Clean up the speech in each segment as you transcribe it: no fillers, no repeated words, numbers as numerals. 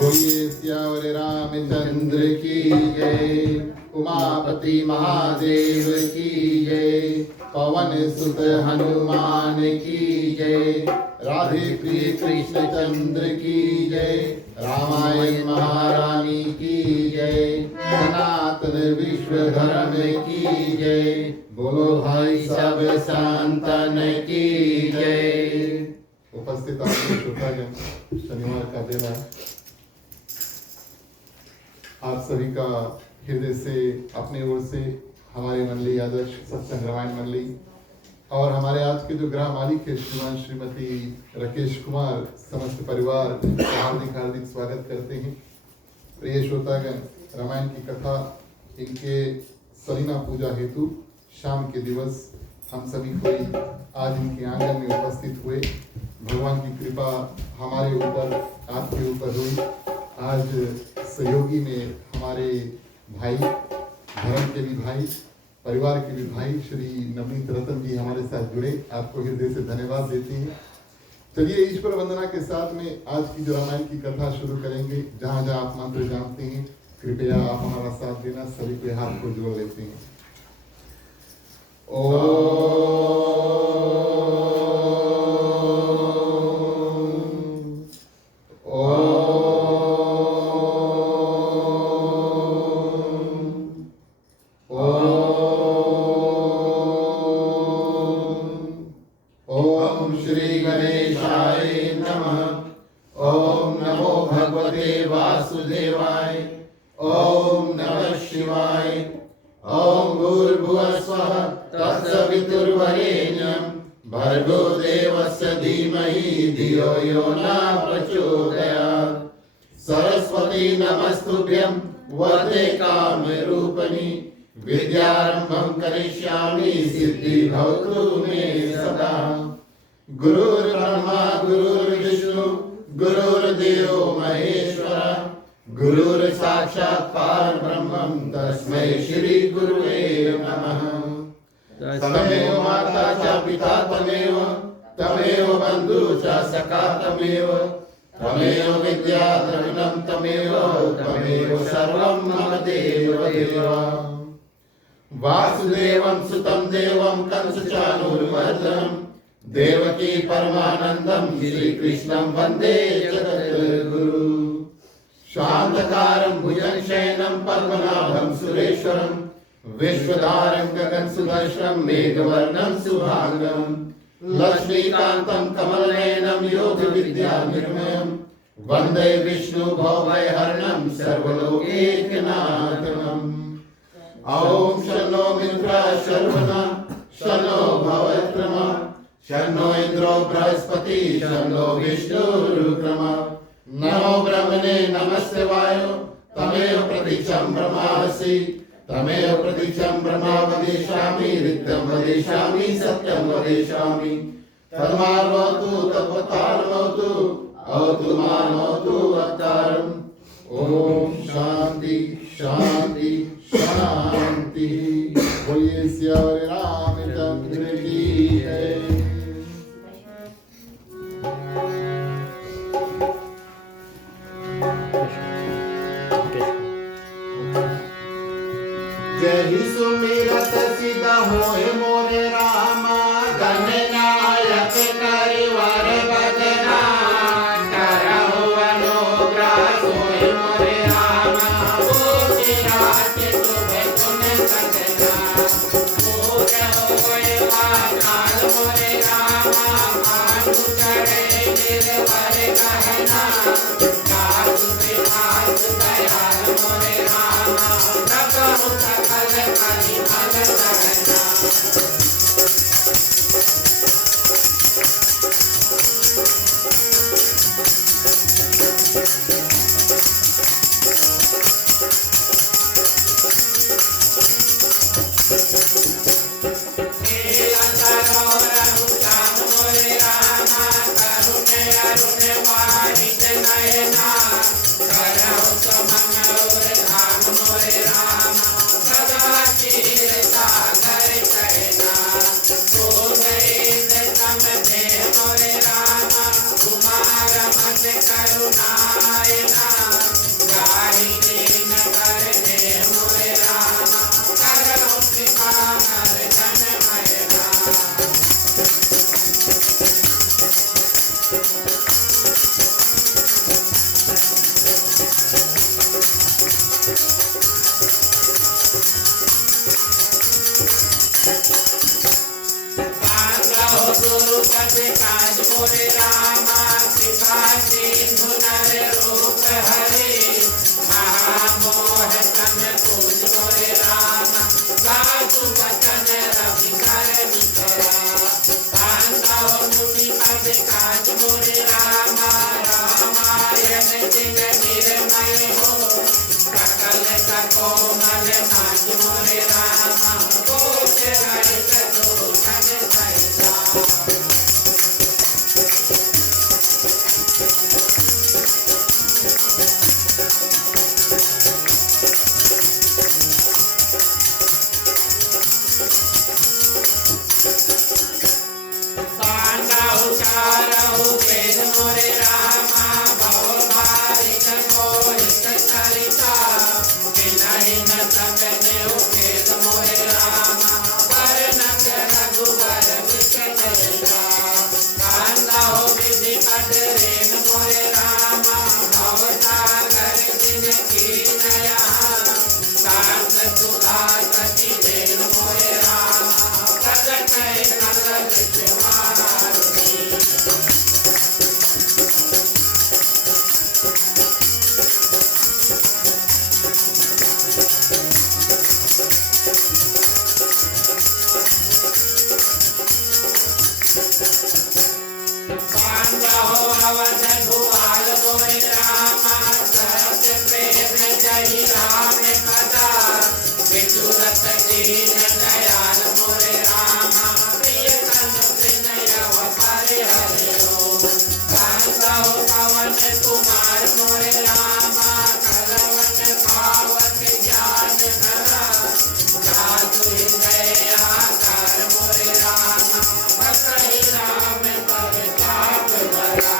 बोलिए सियावर रामचंद्र की जय। उमापति महादेव की जय। पवन सुत हनुमान की जय। राधे प्रिय कृष्ण चंद्र की जय। रामायण महारानी की जय। सनातन विश्व धर्म की जय। बोलो भाई सब संतन की जय। उपस्थित आपके श्रोतागण, शनिवार का दिन है। आप सभी का हृदय से अपनी ओर से हमारे मंडली आदर्श सत्संग रामायण मंडली और हमारे आज के जो गृह मालिक है श्रीमान श्रीमती राकेश कुमार, समस्त परिवार हार्दिक हार्दिक स्वागत करते हैं। प्रिय श्रोतागण, रामायण की कथा इनके सलीना पूजा हेतु शाम के दिवस हम सभी कोई आज इनके आंगन में उपस्थित हुए। भगवान की कृपा हमारे ऊपर, आपके ऊपर हुई। आज सहयोगी में हमारे भाई, धर्म के भी भाई, परिवार के भी भाई श्री नवनीत रतन जी हमारे साथ जुड़े। आपको हृदय से धन्यवाद देते हैं। चलिए ईश्वर वंदना के साथ में आज की जो रामायण की कथा शुरू करेंगे। जहाँ जहाँ आप मंत्र जानते हैं, कृपया आप हमारा साथ देना। सभी के हाथ को जोड़ लेते हैं। भर्गो देवस्य धीमहि धियो यो न प्रचोदयात्। सरस्वती नमस्तुभ्यं वरदे कामरूपिणि विद्यारम्भं करिष्यामि सिद्धि भवतु मे सदा। गुरुर्ब्रह्मा गुरुर्विष्णु गुरुर्देवो महेश्वर गुरुर्साक्षात् परब्रह्मं तस्मै श्री गुरुवे नमः। तमेव माता च पिता तमेव बन्धु च सखा तमेव विद्या द्रविणं तमेव सर्वं मम देवदेव। वासुदेवं सुतं देवं कंसचाणूरमर्दनं देवकी परमानन्दं श्रीकृष्णं वन्दे जगद्गुरुं। शान्तकारं भुजगशयनं पद्मनाभं सुरेश्वरं विश्वधारं गगन सुदर्शनं मेघवर्णं शुभांगं। लक्ष्मीकान्तं कमलनयनं योगी विद्या निर्मयं वन्दे विष्णु भवभयहरणं सर्वलोकैकनाथम्। ॐ शन्नो मित्रः शर्वणः शन्नो भवत्रमा शन्नो इन्द्रो बृहस्पतिः शन्नो विष्णुरुक्रमः। नमो ब्रह्मणे नमस्ते वायो तमेव प्रतीचं ब्रह्मासि तमेव प्रतीचं ब्रह्मा वदिष्यामि रिक्तं वदिष्यामि सत्यं वदिष्यामि। तन्मार्वतु तत्त्वतार्वतु अवतु मानवतु अवतारम्। ओम शांति शांति शांति। बोलिए सियावर रामचंद्र की जय। जय सुमिरत सिद्ध होए मोरे रामा गणनायक करिवर बदना करहु अनुग्रह सोए मोरे रामा। ओ तेरा के तुमे तुमे सजना ओ होए आकाल मोरे रामा। मानु करे गिरवर कहना दासु विनाश दयाल मोरे रामा। रखहु सकल परिमल सहना। करुणाय ना सुंदर रूप हरे महामोह तन पूज मोरे राम साधु वचन रवि कर मितरा बांधो मुनि पद काज मोरे राम रामायण दिन निर्मय हो सकल कोमल नाज मोरे राम कोश रहित दोषण सहिता चारहु वेद मोरे रामा भव भारित मोहित सरिता विनहि न सब नेउ वेद मोरे रामा वर्णक रघुवर विकट ललिता कांदाहो विधि कट रेन मोरे रामा भव सागर दिन कीन यहाँ शांत सुधा सची देन मोरे रामा प्रगट नगर तुम्हारा अवध भुआल मोरे रामा सरस प्रेम जहि राम कदा विदुरत दीन दयाल मोरे रामा प्रिय तन विनय वपरि हरिओ कांदहो पवन कुमार मोरे रामा कलवन पावक ज्ञान धरा जातु हृदय आकार मोरे रामा बसहि राम पर ताप धरा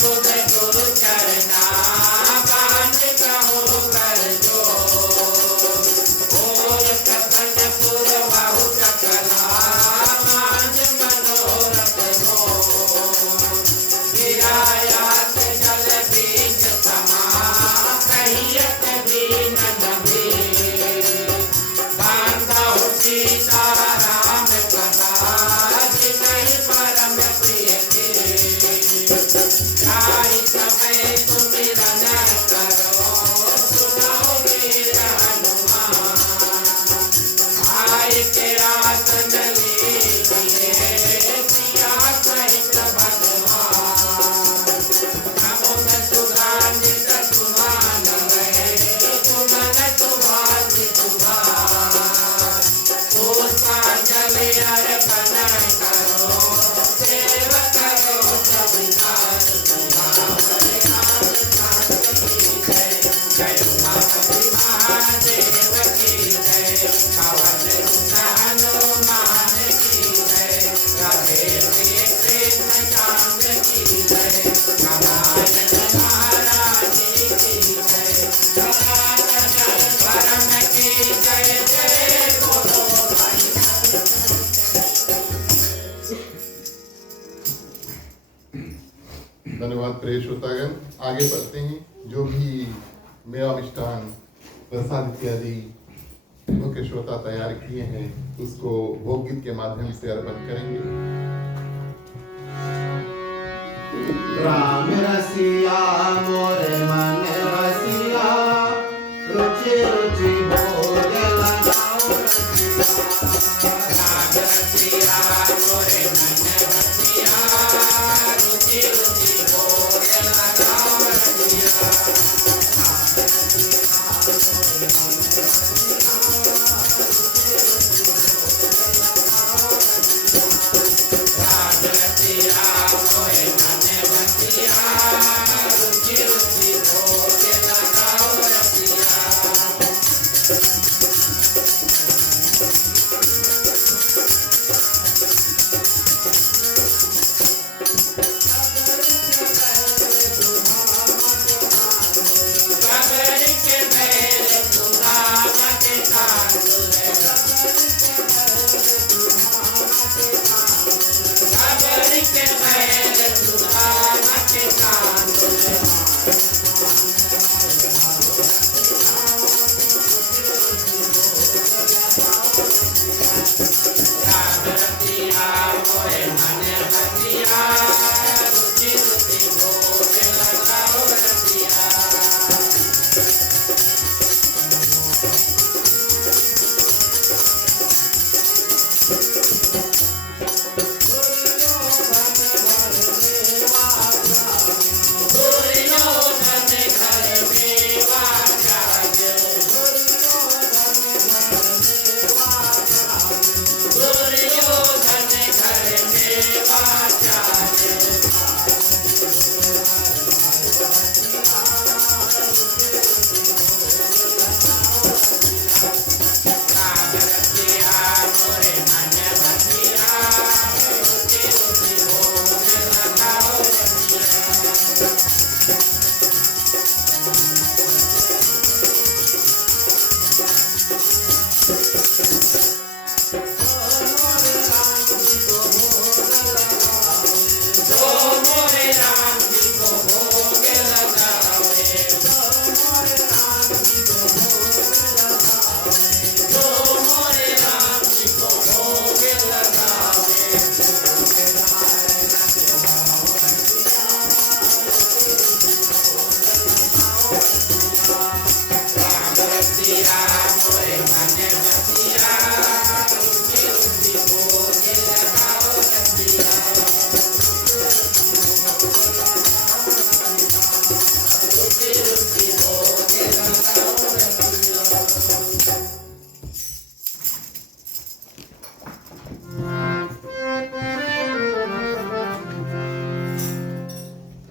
बुध गुरु चरना बांध कहो कर जो ओर प्रसन्न पुर बाहु सकला मांझ मनोरथ हो गिरायात जल बीज समा कहियत दीन नबी बांधो सीता राम कथा जिनहि परम प्रिय के गाहि समय सुमिरन करो सुनो वीर हनुमान आय के रात लीजिए सिया सहित भगवान नमोद सुगंधित सुमान सुमन सुभाषित सुभाष पुष्पांजलि अर्पण करो सेव करो सविकार जय उमापति महादेव की जय पवन सुत हनुमान की जय राधे प्रिय कृष्ण चांद की जय नारायण महाराज की जय सनातन धर्म की जय जय बोलो भाई धन्यवाद प्रिय श्रोतागण। आगे बढ़ते हैं। जो भी मेवा मिष्ठान प्रसाद इत्यादि मुख्य श्रोता तैयार किए हैं उसको भोग गीत के माध्यम से अर्पण करेंगे। राम रसिया मोरे मन रसिया रुचि रुचि भोग लगाओ रसिया राम रसिया मोरे मन रसिया रुचि रुचि भोग लगाओ रसिया राम रसिया मोरे मन रसिया रुचि रुचि भोग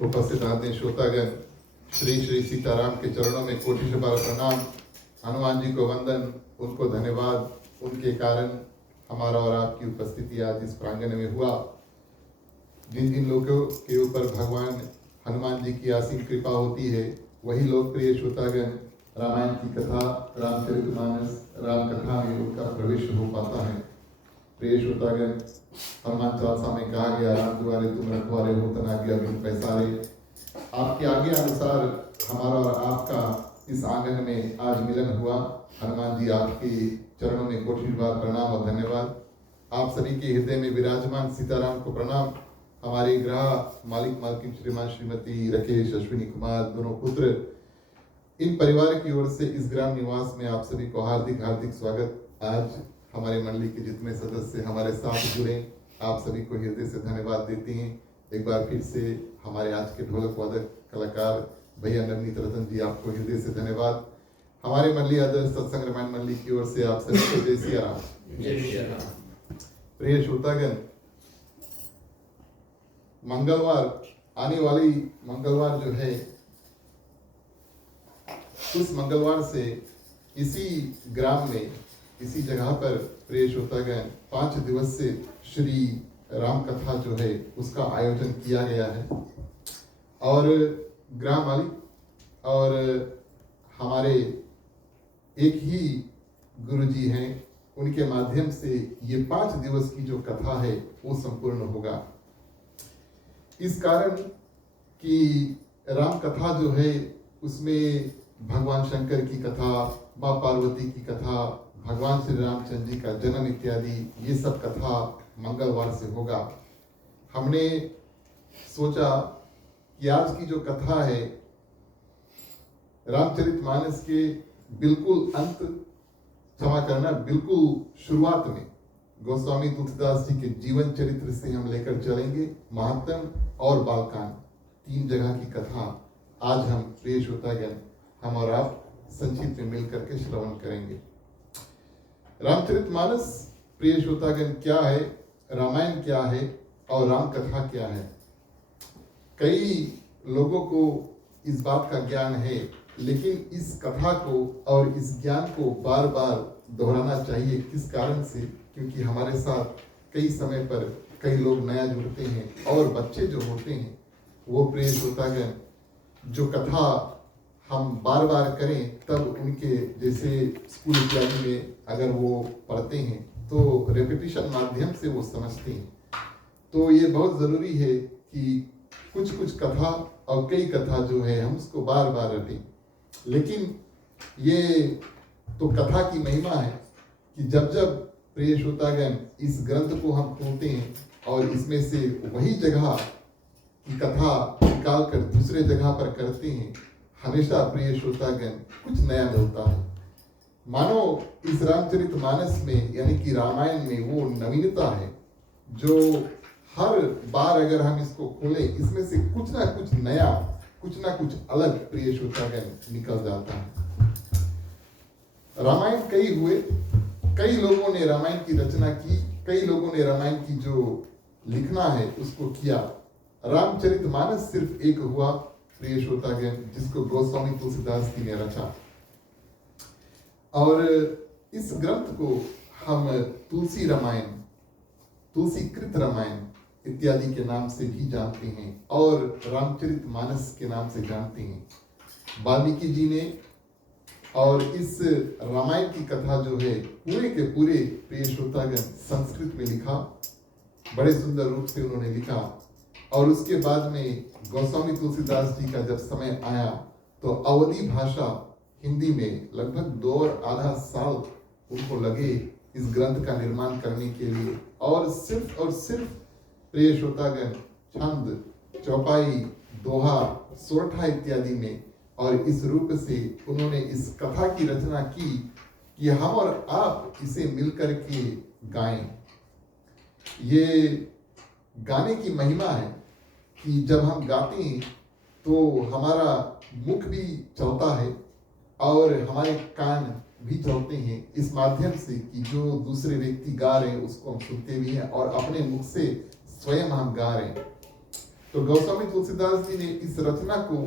उपस्थित आदि श्रोतागण, श्री श्री सीताराम के चरणों में कोटि से बार प्रणाम। हनुमान जी को वंदन, उनको धन्यवाद। उनके कारण हमारा और आपकी उपस्थिति आज इस प्रांगण में हुआ। जिन जिन लोगों के ऊपर भगवान हनुमान जी की असीम कृपा होती है, वही लोकप्रिय श्रोतागण रामायण की कथा, रामचरितमानस, राम कथा में उनका प्रवेश हो पाता है। प्रिय श्रोतागण, हनुमान चालीसा में कहा गया, राम द्वारे तुम रखवारे हो तना गया बिन पैसारे। आपके आज्ञा अनुसार हमारा और आपका इस आंगन में आज मिलन हुआ। हनुमान जी, आपके चरणों में कोटि बार प्रणाम और धन्यवाद। आप सभी के हृदय में विराजमान सीताराम को प्रणाम। हमारे ग्रह मालिक मालकिन श्रीमान श्रीमती राकेश अश्विनी कुमार दोनों पुत्र, इन परिवार की ओर से इस ग्राम निवास में आप सभी को हार्दिक हार्दिक स्वागत। आज हमारे मंडली के जितने सदस्य हमारे साथ जुड़े, आप सभी को हृदय से धन्यवाद देते हैं। एक बार फिर से हमारे आज के ढोलक वादक कलाकार भैया नवनीत रतन जी, आपको हृदय से धन्यवाद। हमारे मंडली आदर्श सत्संग रामायण मंडली की ओर से आप सभी को जय सिया राम। प्रिय श्रोतागण, मंगलवार, आने वाली मंगलवार जो है, उस मंगलवार से इसी ग्राम में, इसी जगह पर प्रिय श्रोतागण 5 दिवस से श्री राम कथा जो है उसका आयोजन किया गया है। और ग्राम मालिक और हमारे एक ही गुरुजी हैं, उनके माध्यम से ये 5 दिवस की जो कथा है वो संपूर्ण होगा। इस कारण कि राम कथा जो है उसमें भगवान शंकर की कथा, माँ पार्वती की कथा, भगवान श्री रामचंद्र जी का जन्म इत्यादि, ये सब कथा मंगलवार से होगा। हमने सोचा कि आज की जो कथा है रामचरितमानस के बिल्कुल अंत, क्षमा करना, बिल्कुल शुरुआत में गोस्वामी तुलसीदास जी के जीवन चरित्र से हम लेकर चलेंगे। महात्म और बालकांड, 3 जगह की कथा आज हम प्रिय श्रोतागण, हम और आप संक्षिप्त में मिलकर के श्रवण करेंगे। रामचरितमानस प्रिय श्रोतागण क्या है, रामायण क्या है और राम कथा क्या है? कई लोगों को इस बात का ज्ञान है, लेकिन इस कथा को और इस ज्ञान को बार बार दोहराना चाहिए। किस कारण से? क्योंकि हमारे साथ कई समय पर कई लोग नया जुड़ते हैं और बच्चे जो होते हैं वो प्रिय श्रोतागण जो कथा हम बार बार करें तब उनके, जैसे स्कूल इत्यादि में अगर वो पढ़ते हैं तो रेपिटेशन माध्यम से वो समझते हैं। तो ये बहुत ज़रूरी है कि कुछ कुछ कथा और कई कथा जो है हम उसको बार बार रटें। लेकिन ये तो कथा की महिमा है कि जब जब प्रिय श्रोतागण, इस ग्रंथ को हम खोलते हैं और इसमें से वही जगह की कथा निकाल कर दूसरे जगह पर करते हैं, हमेशा प्रिय श्रोतागण कुछ नया मिलता है। मानो इस रामचरितमानस में यानी कि रामायण में वो नवीनता है जो हर बार अगर हम इसको खोलें इसमें से कुछ ना कुछ नया, कुछ ना कुछ अलग प्रिय श्रोतागण निकल जाता है। रामायण कई हुए, कई लोगों ने रामायण की रचना की, कई लोगों ने रामायण की जो लिखना है उसको किया। रामचरितमानस सिर्फ एक हुआ प्रिय श्रोतागण, जिसको गोस्वामी तुलसीदास जी ने रचा। और इस ग्रंथ को हम तुलसी रामायण, तुलसीकृत रामायण इत्यादि के नाम से भी जानते हैं और रामचरितमानस के नाम से जानते हैं। वाल्मीकि जी ने और इस रामायण की कथा जो है पूरे के पूरे प्रिय श्रोतागण संस्कृत में लिखा, बड़े सुंदर रूप से उन्होंने लिखा। और उसके बाद में गोस्वामी तुलसीदास जी का जब समय आया तो अवधी भाषा हिंदी में लगभग 2.5 साल उनको लगे इस ग्रंथ का निर्माण करने के लिए। और सिर्फ प्रिय श्रोतागण छंद, चौपाई, दोहा, सोरठा इत्यादि में और इस रूप से उन्होंने इस कथा की रचना की कि हम और आप इसे मिलकर के गाएं। ये गाने की महिमा है कि जब हम गाते हैं तो हमारा मुख भी चलता है और हमारे कान भी चलते हैं इस माध्यम से कि जो दूसरे व्यक्ति गा रहे हैं उसको हम सुनते भी हैं और अपने मुख से स्वयं हम गा रहे हैं। तो गोस्वामी तुलसीदास जी ने इस रचना को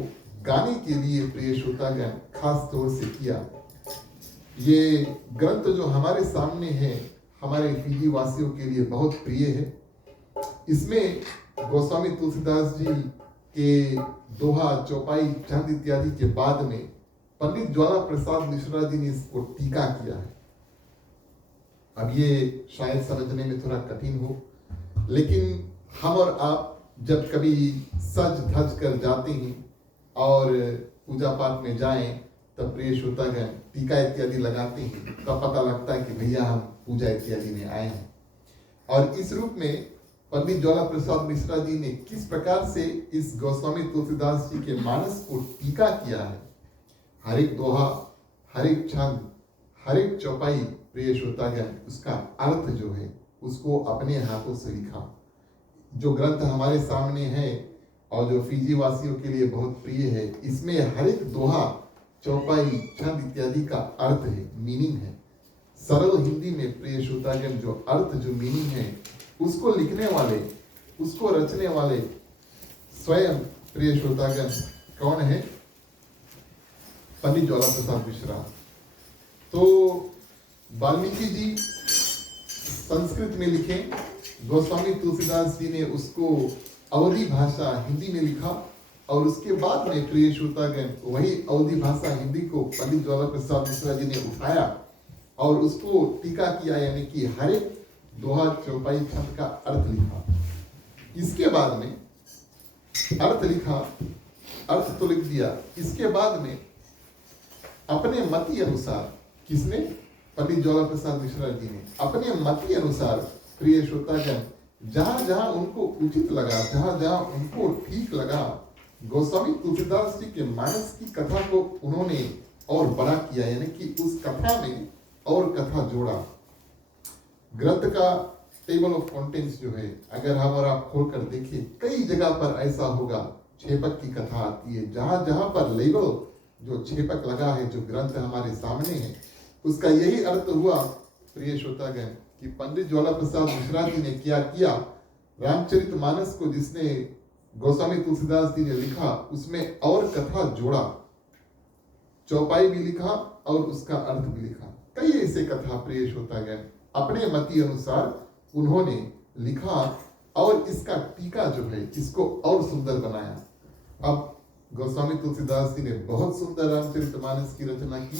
गाने के लिए प्रिय श्रोतागण खास तौर से किया। ये ग्रंथ जो हमारे सामने है हमारे फिजी वासियों के लिए बहुत प्रिय है। इसमें गोस्वामी तुलसीदास जी के दोहा, चौपाई, छंद इत्यादि के बाद में पंडित ज्वाला प्रसाद मिश्रा जी ने इसको टीका किया है। अब ये शायद समझने में थोड़ा कठिन हो, लेकिन हम और आप जब कभी सज धज कर जाते हैं और पूजा पाठ में जाएं तब प्रिय श्रोतागण टीका इत्यादि लगाते हैं, तब पता लगता है कि भैया हम पूजा इत्यादि में आए हैं। और इस रूप में पंडित ज्वाला प्रसाद मिश्रा जी ने किस प्रकार से इस गोस्वामी तुलसीदास जी के मानस को टीका किया है। हर एक दोहा, हर एक छंद, हर एक चौपाई प्रिय श्रोतागण उसका अर्थ जो है उसको अपने हाथों से लिखा। जो ग्रंथ हमारे सामने है और जो फिजी वासियों के लिए बहुत प्रिय है, इसमें हर एक दोहा, चौपाई, छंद इत्यादि का अर्थ है, मीनिंग है। सरल हिंदी में प्रिय श्रोतागण जो अर्थ, जो मीनिंग है उसको लिखने वाले, उसको रचने वाले स्वयं प्रिय श्रोतागण कौन है? पंडित ज्वाला प्रसाद मिश्रा। तो वाल्मीकि जी संस्कृत में लिखे, गोस्वामी तुलसीदास जी ने उसको अवधी भाषा हिंदी में लिखा और उसके बाद में प्रिय श्रोतागण वही अवधी भाषा हिंदी को पंडित ज्वाला प्रसाद मिश्रा जी ने उठाया और उसको टीका किया, यानी कि हर एक दोहा, चौपाई, छंद का अर्थ लिखा। इसके बाद में अर्थ लिखा, अर्थ तो लिख दिया, इसके बाद में अपने मति अनुसार, किसने? पंडित ज्वाला प्रसाद मिश्रा जी ने अपने मति अनुसार प्रिय श्रोतागण जहां जहां उनको उचित लगा, जहां जहां उनको ठीक लगा, गोस्वामी तुलसीदास जी के मानस की कथा को उन्होंने और बड़ा किया, यानी कि उस कथा में और कथा जोड़ा। ग्रंथ का टेबल ऑफ कंटेंट्स जो है अगर हम और आप खोल कर देखिए, कई जगह पर ऐसा होगा छेपक की कथा आती है। जहां जहां पर लेबल जो छेपक लगा है, जो ग्रंथ हमारे सामने है, उसका यही अर्थ हुआ प्रिय श्रोतागण कि पंडित ज्वाला प्रसाद मिश्रा जी ने क्या किया, रामचरितमानस को जिसने गोस्वामी तुलसीदास जी ने लिखा उसमें और कथा जोड़ा, चौपाई भी लिखा और उसका अर्थ भी लिखा। कई ऐसे कथा प्रिय श्रोतागण अपने मति अनुसार उन्होंने लिखा और इसका टीका जो है इसको और सुंदर बनाया। अब गोस्वामी तुलसीदास जी ने बहुत सुंदर रामचरितमानस की रचना की,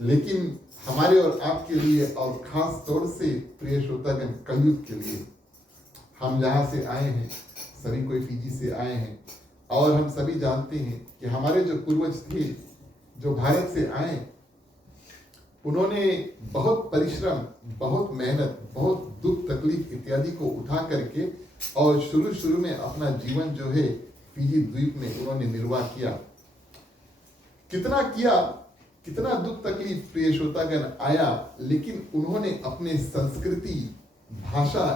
लेकिन हमारे और आपके लिए और खास तौर से प्रिय श्रोतागण कलयुग के लिए, हम जहाँ से आए हैं, सभी कोई फिजी से आए हैं और हम सभी जानते हैं कि हमारे जो पूर्वज थे जो भारत से आए, उन्होंने बहुत परिश्रम, बहुत मेहनत, बहुत दुख तकलीफ इत्यादि को उठा करके और शुरू में अपना जीवन जो है फिजी द्वीप में उन्होंने निर्वाह किया। कितना किया, कितना दुख तकलीफ प्रिय श्रोतागण आया, लेकिन उन्होंने अपने संस्कृति, भाषा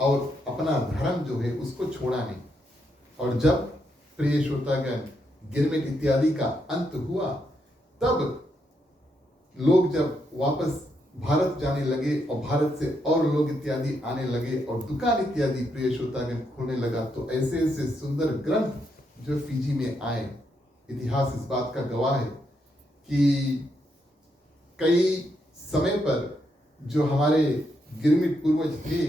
और अपना धर्म जो है उसको छोड़ा नहीं। और जब प्रिय श्रोतागण गिरमिट इत्यादि का अंत हुआ, तब लोग जब वापस भारत जाने लगे और भारत से और लोग इत्यादि आने लगे और दुकान इत्यादि प्रिय श्रोतागण खोलने लगा, तो ऐसे ऐसे सुंदर ग्रंथ जो फिजी में आए। इतिहास इस बात का गवाह है कि कई समय पर जो हमारे गिरमिट पूर्वज थे,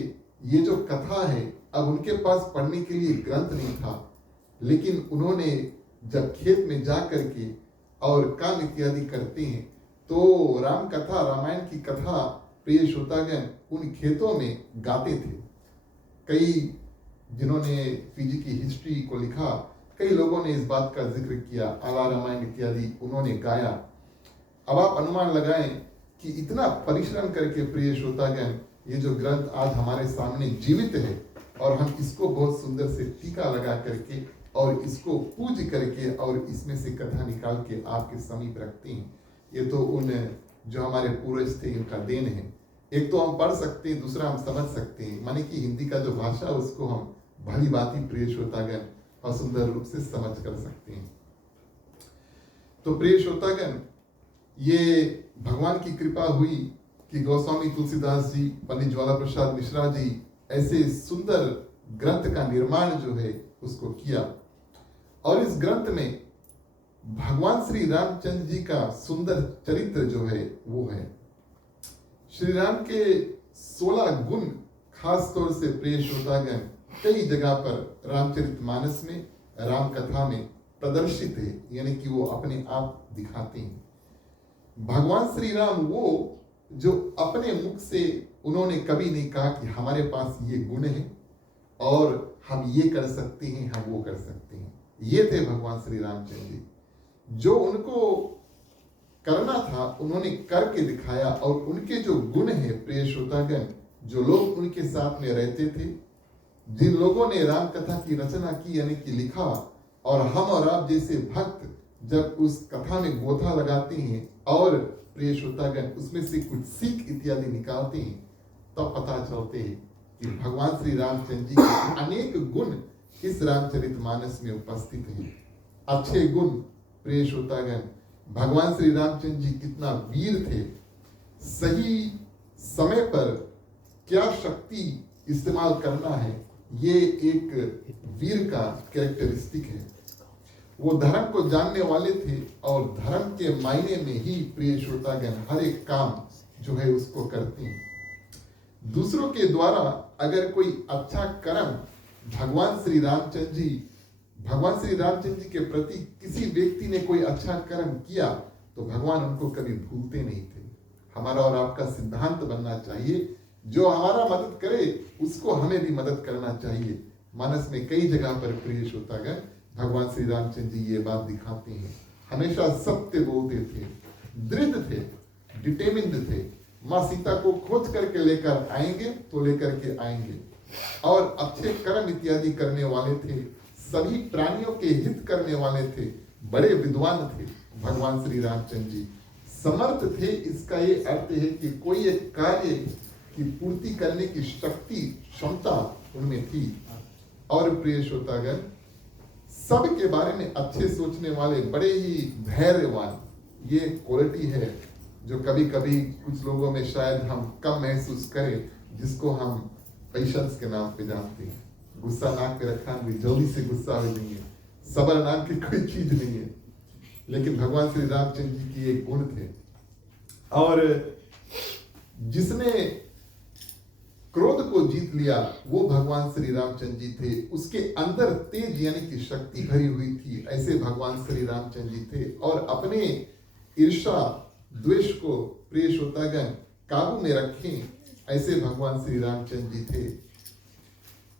ये जो कथा है, अब उनके पास पढ़ने के लिए ग्रंथ नहीं था, लेकिन उन्होंने जब खेत में जा करके और काम इत्यादि करते हैं, तो राम कथा, रामायण की कथा प्रिय श्रोतागण उन खेतों में गाते थे। कई जिन्होंने फिजी की हिस्ट्री को लिखा, कई लोगों ने इस बात का जिक्र किया, आला रामायण इत्यादि उन्होंने गाया। अब आप अनुमान लगाएं कि इतना परिश्रम करके प्रिय श्रोतागण ये जो ग्रंथ आज हमारे सामने जीवित है और हम इसको बहुत सुंदर से टीका लगा करके और इसको पूज करके और इसमें से कथा निकाल के आपके समीप रखते हैं, ये तो उन जो हमारे पूर्वज थे इनका देन है। एक तो हम पढ़ सकते हैं, दूसरा हम समझ सकते हैं, माने कि हिंदी का जो भाषा उसको हम भली भांति प्रिय श्रोतागण और सुंदर रूप से समझ कर सकते हैं। तो प्रिय श्रोतागण, ये भगवान की कृपा हुई कि गोस्वामी तुलसीदास जी, पंडित ज्वाला प्रसाद मिश्रा जी ऐसे सुंदर ग्रंथ का निर्माण जो है उसको किया। और इस ग्रंथ में भगवान श्री रामचंद्र जी का सुंदर चरित्र जो है वो है। श्री राम के 16 गुण खास तौर से प्रिय श्रोतागण कई जगह पर रामचरितमानस में, राम कथा में प्रदर्शित है, यानी कि वो अपने आप दिखाते हैं। भगवान श्री राम वो जो अपने मुख से उन्होंने कभी नहीं कहा कि हमारे पास ये गुण है और हम ये कर सकते हैं, हम वो कर सकते हैं। ये थे भगवान श्री रामचंद्र जी। जो उनको करना था उन्होंने करके दिखाया। और उनके जो गुण है प्रिय श्रोतागण, जो लोग उनके साथ में रहते थे, जिन लोगों ने राम कथा की रचना की यानी कि लिखा, और हम और आप जैसे भक्त जब उस कथा में गोथा लगाते हैं और प्रिय श्रोतागण उसमें से कुछ सीख इत्यादि निकालते हैं, तब पता चलते हैं कि भगवान श्री रामचंद्र जी के अनेक गुण इस रामचरितमानस में उपस्थित हैं। अच्छे गुण प्रिय श्रोतागण, भगवान श्री रामचंद्र जी कितना वीर थे, सही समय पर क्या शक्ति इस्तेमाल करना है, ये एक वीर का कैरेक्टरिस्टिक है। वो धर्म को जानने वाले थे और धर्म के मायने में ही प्रिय श्रोतागण हर एक काम जो है उसको करते हैं। दूसरों के द्वारा अगर कोई अच्छा कर्म भगवान श्री रामचंद्र जी के प्रति किसी व्यक्ति ने कोई अच्छा कर्म किया तो भगवान उनको कभी भूलते नहीं थे। हमारा और आपका सिद्धांत बनना चाहिए, जो हमारा मदद करे उसको हमें भी मदद करना चाहिए। मानस में कई जगह पर प्रिय श्रोतागण भगवान श्री रामचंद्र जी ये बात दिखाते हैं। हमेशा सत्य बोलते थे, दृढ़ थे, डिटरमिन्ड थे। माँ सीता को खोज करके लेकर आएंगे तो लेकर के आएंगे, और अच्छे कर्म इत्यादि करने वाले थे, सभी प्राणियों के हित करने वाले थे, बड़े विद्वान थे भगवान श्री रामचंद्र जी। समर्थ थे, इसका ये अर्थ है कि कोई एक कार्य की पूर्ति करने की शक्ति, क्षमता उनमें थी। और प्रिय श्रोतागण, सबके बारे में अच्छे सोचने वाले, बड़े ही धैर्यवान, ये क्वालिटी है जो कभी कभी कुछ लोगों में शायद हम कम महसूस करें, जिसको हम पेशेंस के नाम पे जानते हैं। गुस्सा नाक पे रखा भी जल्दी से गुस्सा हो जाएंगे, सब्र नाम की कोई चीज नहीं है, लेकिन भगवान श्री रामचंद्र जी की एक गुण थे। और जिसने क्रोध को जीत लिया वो भगवान श्री रामचंद्र जी थे। उसके अंदर तेज यानी कि शक्ति भरी हुई थी, ऐसे भगवान श्री रामचंद्र जी थे। और अपने ईर्ष्या द्वेष को प्रिय श्रोतागण काबू में रखें, ऐसे भगवान श्री रामचंद्र जी थे।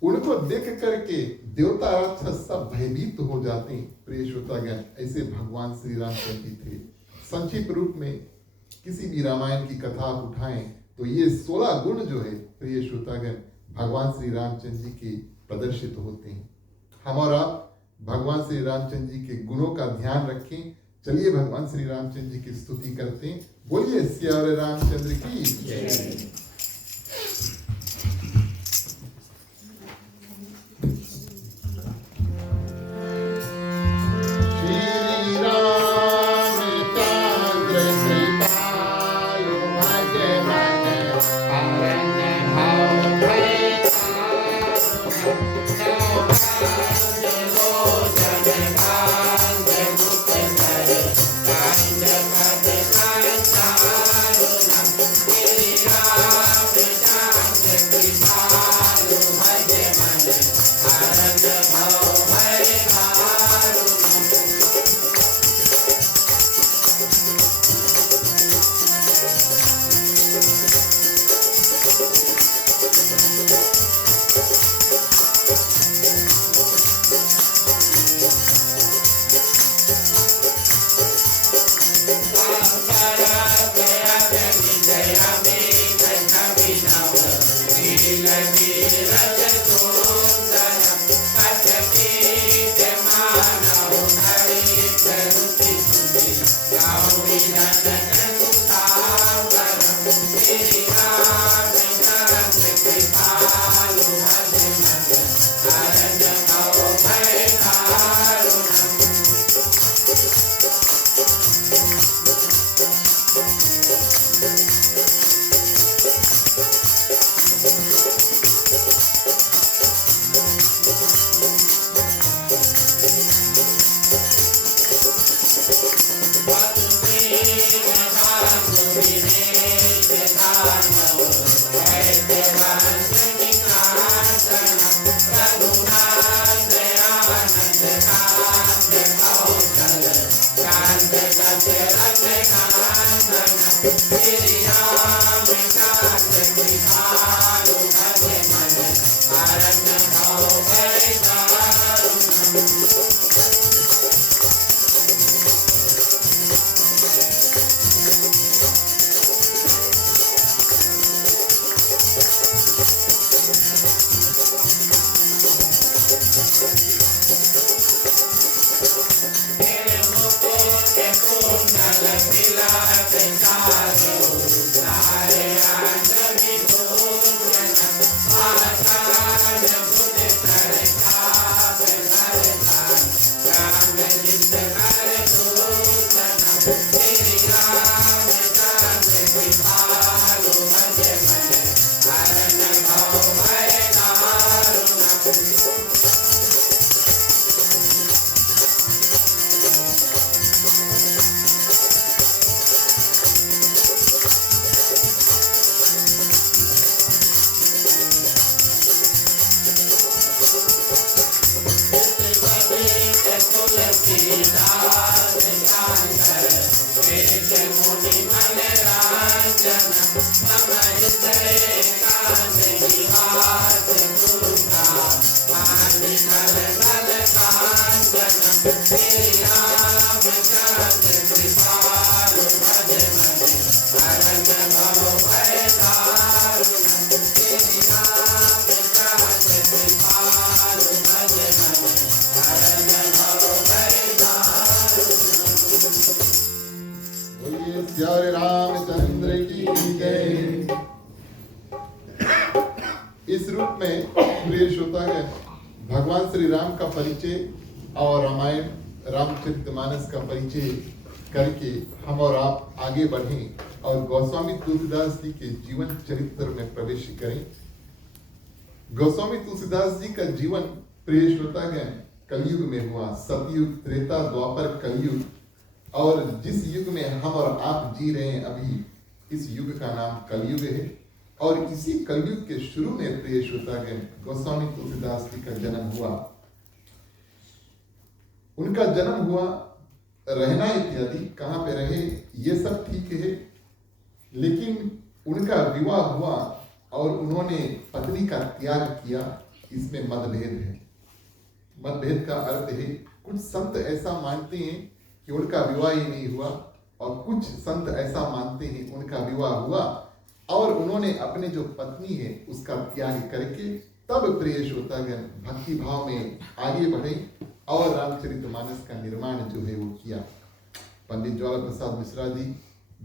उनको देख करके देवता राक्षस सब भयभीत हो जाते हैं प्रिय श्रोतागण, ऐसे भगवान श्री रामचंद्र जी थे। संक्षिप्त रूप में किसी भी रामायण की कथा आप उठाएं तो ये 16 गुण जो है प्रिय श्रोतागण भगवान श्री रामचंद्र जी के प्रदर्शित होते हैं। हम और आप भगवान श्री रामचंद्र जी के गुणों का ध्यान रखें। चलिए भगवान श्री रामचंद्र जी की स्तुति करते हैं। बोलिए सियावर रामचंद्र की जय। रामचंद्र की जय। इस रूप में प्रिय श्रोतागण भगवान श्री राम का परिचय और रामायण रामचरितमानस का परिचय करके हम और आप आगे बढ़ें और गोस्वामी तुलसीदास जी के जीवन चरित्र में प्रवेश करें। गोस्वामी तुलसीदास जी का जीवन प्रिय श्रोतागण कलयुग में हुआ, सतयुग, त्रेता, द्वापर, कलयुग। और जिस युग में हम और आप जी रहे हैं अभी, इस युग का नाम कलयुग है। और इसी कलयुग के शुरू में प्रिय श्रोतागण गोस्वामी तुलसीदास जी का जन्म हुआ। उनका जन्म हुआ, रहना इत्यादि कहाँ पे रहे ये सब ठीक है, लेकिन उनका विवाह हुआ और उन्होंने पत्नी का त्याग किया, इसमें मतभेद है। मतभेद का अर्थ है कुछ संत ऐसा मानते हैं कि उनका विवाह ही नहीं हुआ और कुछ संत ऐसा मानते हैं उनका विवाह हुआ और उन्होंने अपने जो पत्नी है उसका त्याग करके तब प्रिय श्रोतागण भक्ति भाव में आगे बढ़े और रामचरितमानस का निर्माण जो है वो किया। पंडित ज्वाला प्रसाद मिश्रा जी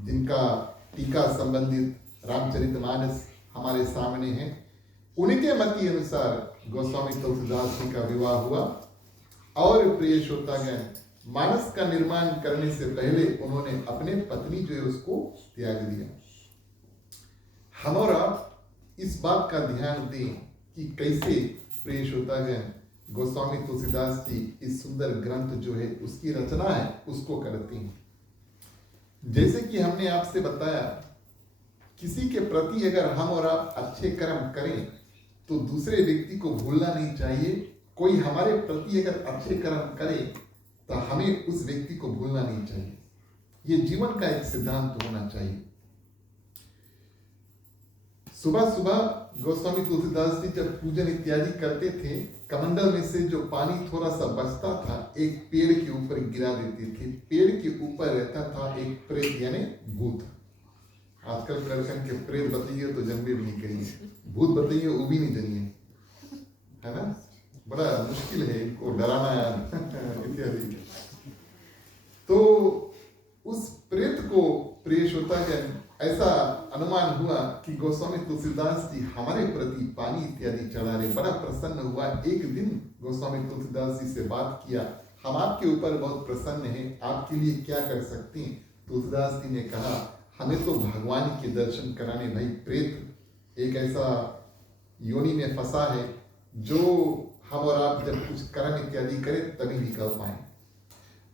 जिनका टीका संबंधित रामचरितमानस हमारे सामने है, उनके मत के अनुसार गोस्वामी तुलसीदास जी का विवाह हुआ और प्रिय श्रोतागण मानस का निर्माण करने से पहले उन्होंने अपने पत्नी जो है उसको त्याग दिया। हम और आप इस बात का ध्यान दें कि कैसे प्रिय श्रोतागण गोस्वामी तुलसीदास जी इस सुंदर ग्रंथ जो है उसकी रचना है उसको करते हैं। जैसे कि हमने आपसे बताया, किसी के प्रति अगर हम और आप अच्छे कर्म करें तो दूसरे व्यक्ति को भूलना नहीं चाहिए। कोई हमारे प्रति अगर अच्छे कर्म करे तो हमें उस व्यक्ति को भूलना नहीं चाहिए। ये जीवन का एक सिद्धांत होना चाहिए। सुबह सुबह गोस्वामी तुलसीदास जी जब पूजन इत्यादि करते थे, कमंडल में से जो पानी थोड़ा सा बचता था एक पेड़ के ऊपर गिरा देते थे। पेड़ के ऊपर रहता था एक प्रेत यानी भूत। आजकल लड़कन के प्रेत बताइए तो जन्मे भी नहीं करिए, भूत बताइए वो भी नहीं जनिए, है ना। बड़ा मुश्किल है इनको डराना इत्यादि। तो उस प्रेत को प्रिय श्रोतागण ऐसा अनुमान हुआ कि गोस्वामी तुलसीदास जी हमारे प्रति पानी इत्यादि चढ़ा रहे, बड़ा प्रसन्न हुआ। एक दिन गोस्वामी तुलसीदास जी से बात किया, हम आपके ऊपर बहुत प्रसन्न हैं, आपके लिए क्या कर सकते हैं। तुलसीदास जी ने कहा, हमें तो भगवान के दर्शन कराने। भाई प्रेत एक ऐसा योनि में फंसा है जो हम और आप जब कुछ कर्म इत्यादि करें तभी निकल पाए।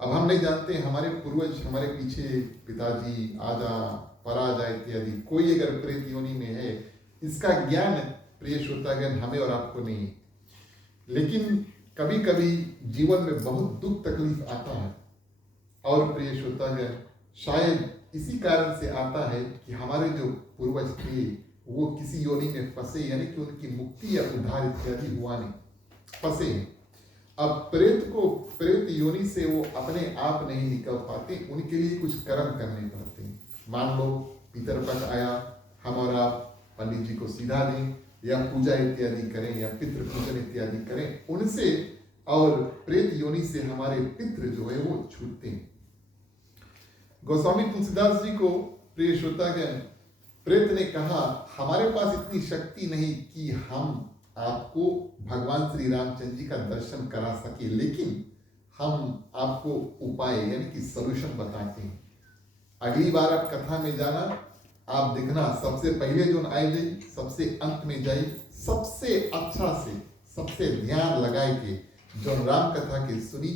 अब हम नहीं जानते हमारे पूर्वज हमारे पीछे पिताजी आजा पराजा इत्यादि कोई अगर प्रेत योनि में है, इसका ज्ञान प्रिय श्रोतागण हमें और आपको नहीं। लेकिन कभी कभी जीवन में बहुत दुख तकलीफ आता है और प्रिय श्रोतागण शायद इसी कारण से आता है कि हमारे जो पूर्वज थे वो किसी योनि में फंसे, यानी कि उनकी मुक्ति या उद्धार इत्यादि हुआ नहीं, फंसे। अब प्रेत योनि से वो अपने आप नहीं निकल पाते, उनके लिए कुछ कर्म करने पड़ते हैं। मान लो पितरपक्ष आया, हम और आप पंडित जी को सीधा दें या पूजा इत्यादि करें या पितृ पूजन इत्यादि करें उनसे, और प्रेत योनि से हमारे पितृ जो है वो छूटते हैं। गोस्वामी तुलसीदास जी को प्रिय श्रोतागण प्रेत ने कहा, हमारे पास इतनी शक्ति नहीं कि हम आपको भगवान श्री रामचंद्र जी का दर्शन करा सके, लेकिन हम आपको उपाय यानी कि सॉल्यूशन बताते हैं। अगली बार आप कथा में जाना, आप देखना सबसे पहले जो आए जाए, सबसे अंत में जाए, सबसे अच्छा से सबसे ध्यान लगाए के जो राम कथा के सुनी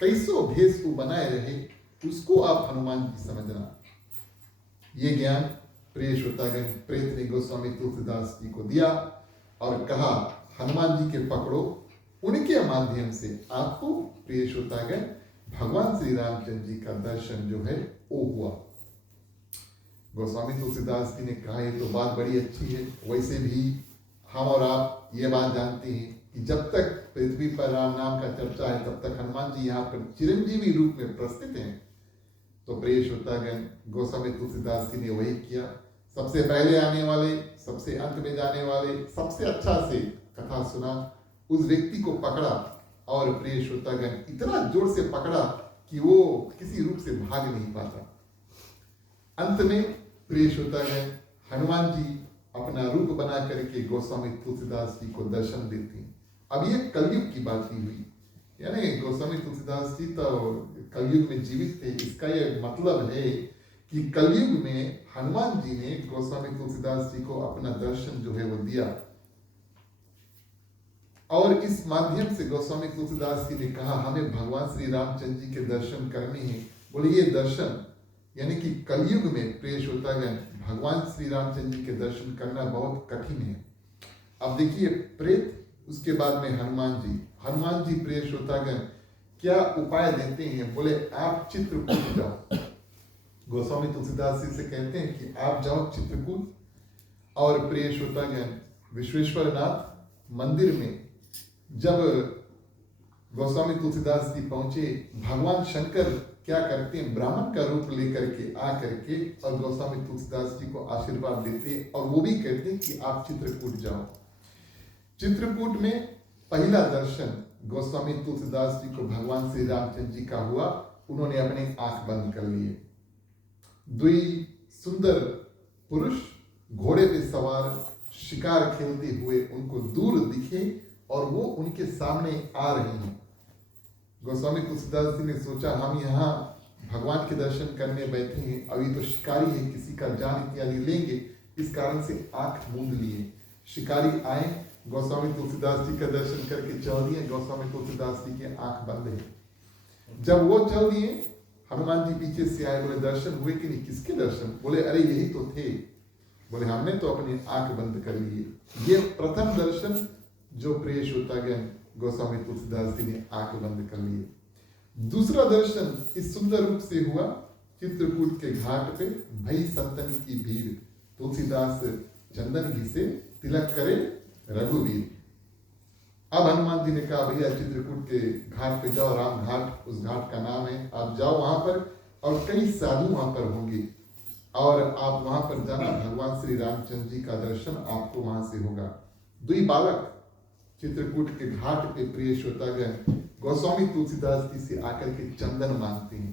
कैसो भेष को बनाए रहे उसको आप हनुमान जी समझना। ये ज्ञान प्रिय श्रोतागण प्रेत ने गोस्वामी तुलसीदास जी को दिया और कहा, हनुमान जी के पकड़ो, उनके माध्यम से आपको प्रिय श्रोतागण भगवान श्री रामचंद्र जी का दर्शन जो है वो हुआ। गोस्वामी तुलसीदास जी ने कहा, ये तो बात बड़ी अच्छी है। वैसे भी हम और आप ये बात जानते हैं कि जब तक पृथ्वी पर राम नाम का चर्चा है तब तक हनुमान जी यहाँ पर चिरंजीवी रूप में प्रस्थित हैं। तो प्रिय श्रोतागण गोस्वामी तुलसीदास जी ने वही किया, सबसे पहले आने वाले, सबसे अंत में जाने वाले, सबसे अच्छा से कथा सुना, उस व्यक्ति को पकड़ा और प्रिय श्रोतागण इतना जोर से पकड़ा कि वो किसी रूप से भाग नहीं पाता। अंत में प्रिय श्रोतागण हनुमान जी अपना रूप बना करके गोस्वामी तुलसीदास जी को दर्शन देते हैं। अब ये कलयुग की बात ही हुई, यानी गोस्वामी तुलसीदास जी तो कलयुग में जीवित थे। इसका ये मतलब है कि कलयुग में हनुमान जी ने गोस्वामी तुलसीदास जी को अपना दर्शन जो है वो दिया और इस माध्यम से गोस्वामी तुलसीदास जी ने कहा, हमें भगवान श्री रामचंद्र जी के दर्शन करने हैं। बोले ये दर्शन यानी कि कलयुग में प्रिय श्रोतागण भगवान श्री रामचंद्र जी के दर्शन करना बहुत कठिन है। अब देखिए प्रेत, उसके बाद में हनुमान जी प्रिय श्रोतागण क्या उपाय देते हैं। बोले आप चित्रकूट जाओ। गोस्वामी तुलसीदास जी से कहते हैं कि आप जाओ चित्रकूट और प्रिय श्रोतागण विश्वेश्वर नाथ मंदिर में जब गोस्वामी तुलसीदास जी पहुंचे, भगवान शंकर क्या करते हैं, ब्राह्मण का रूप लेकर के आ करके और गोस्वामी तुलसीदास जी को आशीर्वाद देते हैं और वो भी कहते हैं कि आप चित्रकूट जाओ। चित्रकूट में पहला दर्शन गोस्वामी तुलसीदास जी को भगवान श्री रामचंद्र जी का हुआ। उन्होंने अपने आंख बंद कर लिए। दुई सुंदर पुरुष घोड़े पे सवार शिकार खेलते हुए उनको दूर दिखे और वो उनके सामने आ रहे हैं। गोस्वामी तुलसीदास जी ने सोचा हम यहाँ भगवान के दर्शन करने बैठे हैं, अभी तो शिकारी है, किसी का जान इत्यादि लेंगे, इस कारण से आंख मूंद लिए। शिकारी आए, गोस्वामी तुलसीदास जी का दर्शन करके चल दिए। गोस्वामी तुलसीदास जी के आंख बंद है। जब वो चल दिए, हनुमान जी पीछे से आए, बोले दर्शन हुए कि नहीं? किसके दर्शन? बोले अरे यही तो थे। बोले हमने तो अपनी आंख बंद कर लिए। ये प्रथम दर्शन जो प्रियश्रोतागण गोस्वामी तुलसीदास जी ने आंख बंद कर लिए। दूसरा दर्शन इस सुंदर रूप से हुआ चित्रकूट के घाट पे। भई संतन की भीड़, तुलसीदास चंदन घी से तिलक करे रघुवीर। अब हनुमान जी ने कहा भैया चित्रकूट के घाट पे जाओ, राम घाट उस घाट का नाम है, आप जाओ वहां पर और कई साधु वहां पर होंगे और आप वहां पर जाना, भगवान श्री रामचंद्र जी का दर्शन आपको वहां से होगा। दुई बालक चित्रकूट के घाट पे प्रियश्रोतागण गोस्वामी तुलसीदास जी से आकर के चंदन मांगते हैं।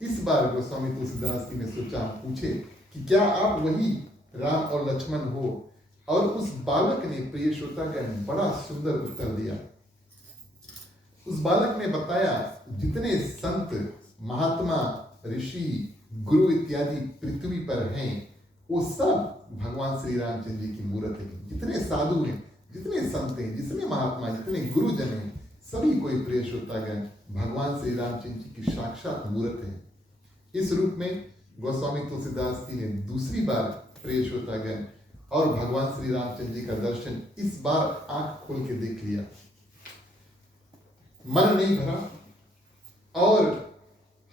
इस बार गोस्वामी तुलसीदास जी ने सोचा, पूछे कि क्या आप वही राम और लक्ष्मण हो? और उस बालक ने प्रियश्रोतागण बड़ा सुंदर उत्तर दिया। उस बालक ने बताया जितने संत महात्मा ऋषि गुरु इत्यादि पृथ्वी पर हैं वो सब भगवान श्री रामचंद्र जी की मूर्त है। जितने साधु हैं, जितने संत हैं, जितने महात्मा, जितने गुरुजन हैं, सभी कोई प्रियश्रोतागण भगवान श्री रामचंद्र जी की साक्षात मूर्त है। इस रूप में गोस्वामी तुलसीदास जी ने दूसरी बार प्रियश्रोतागण और भगवान श्री रामचंद्र जी का दर्शन इस बार आंख खोल के देख लिया। मन नहीं भरा और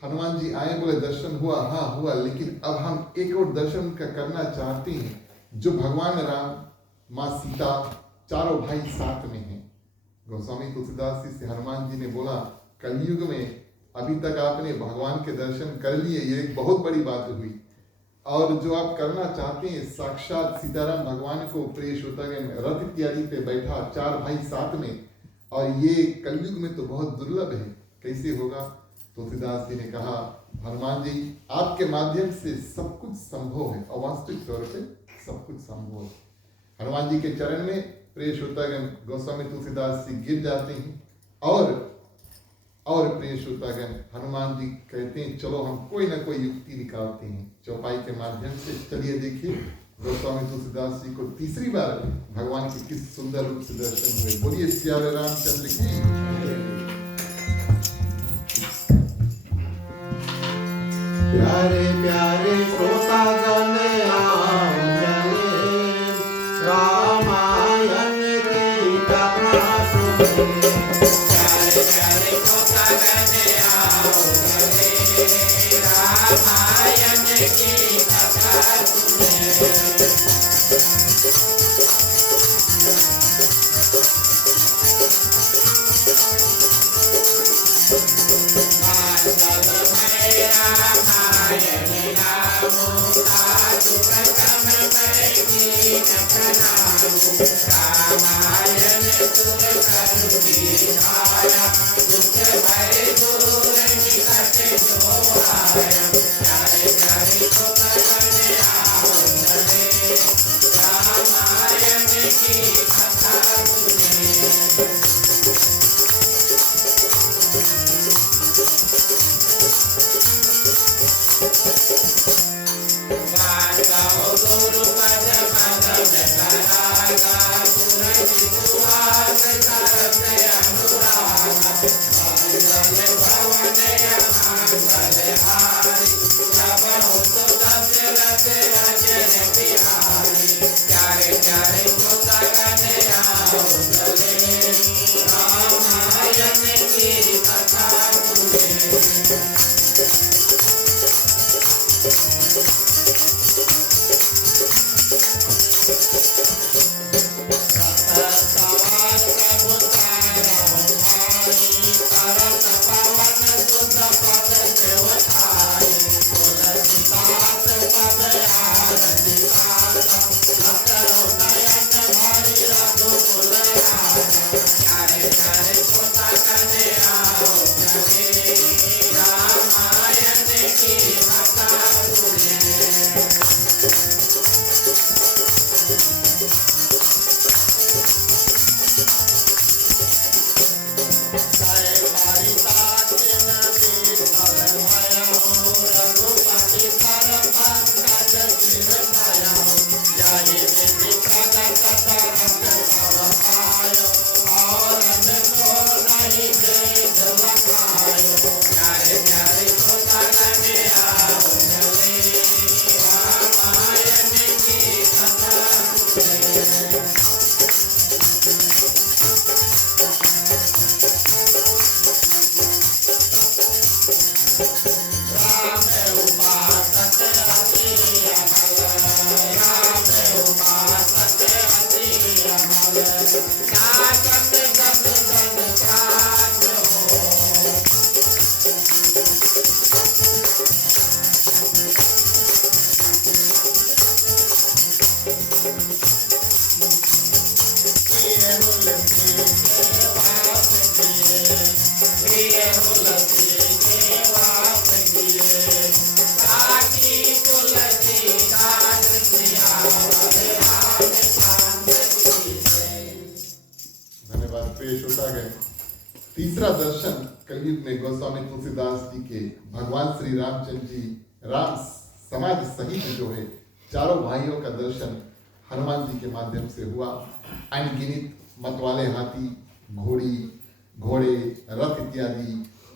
हनुमान जी आए, बोले दर्शन हुआ? हाँ हुआ, लेकिन अब हम एक और दर्शन का करना चाहते हैं जो भगवान राम, माँ सीता, चारों भाई साथ में हैं। गोस्वामी तुलसीदास जी से हनुमान जी ने बोला कलयुग में अभी तक आपने भगवान के दर्शन कर लिए, ये एक बहुत बड़ी बात हुई, और जो आप करना चाहते हैं साक्षात सीताराम भगवान को प्रियश्रोतागण रथ इत्यादि पे बैठा, चार भाई साथ में, और ये कलयुग में तो बहुत दुर्लभ है, कैसे होगा? तुलसीदास जी ने कहा हनुमान जी आपके माध्यम से सब कुछ संभव है, और वास्तविक तौर पे सब कुछ संभव है। हनुमान जी के चरण में प्रियश्रोतागण गोस्वामी तुलसीदास जी गिर जाते हैं और प्रियश्रोतागण हनुमान जी कहते हैं चलो हम कोई ना कोई युक्ति निकालते हैं चौपाई के माध्यम से। चलिए देखिए गोस्वामी तुलसीदास जी को तीसरी बार भगवान के किस सुंदर रूप से दर्शन हुए। बोलिए सियारे रामचंद्र की। प्यारे प्यारे श्रोता जन आओ चले, रामायण की कथा सुने। प्यारे प्यारे श्रोता जन आओ चले, रामायण की कथा सुने। रामायण सुर कर दिखाया, दुख भय दूर निकट जो आया। प्यारे प्यारे श्रोता जन आओ चले, रामायण की कथा सुने। अनुराग नाचत जन जन प्राण हो। प्रिय तुलसी के वास किए, प्रिय तुलसी के वास किए, ताकि तुलसी दास सियावर रामचंद्र की। धन्यवाद प्रिय श्रोतागण। तीसरा दर्शन कलयुग में गोस्वामी तुलसीदास जी के भगवान श्री रामचंद्र जी राम समाज सहित जो है चारों भाइयों का दर्शन हनुमान जी के माध्यम से हुआ। अनगिनत मतवाले हाथी, घोड़े, रथ इत्यादि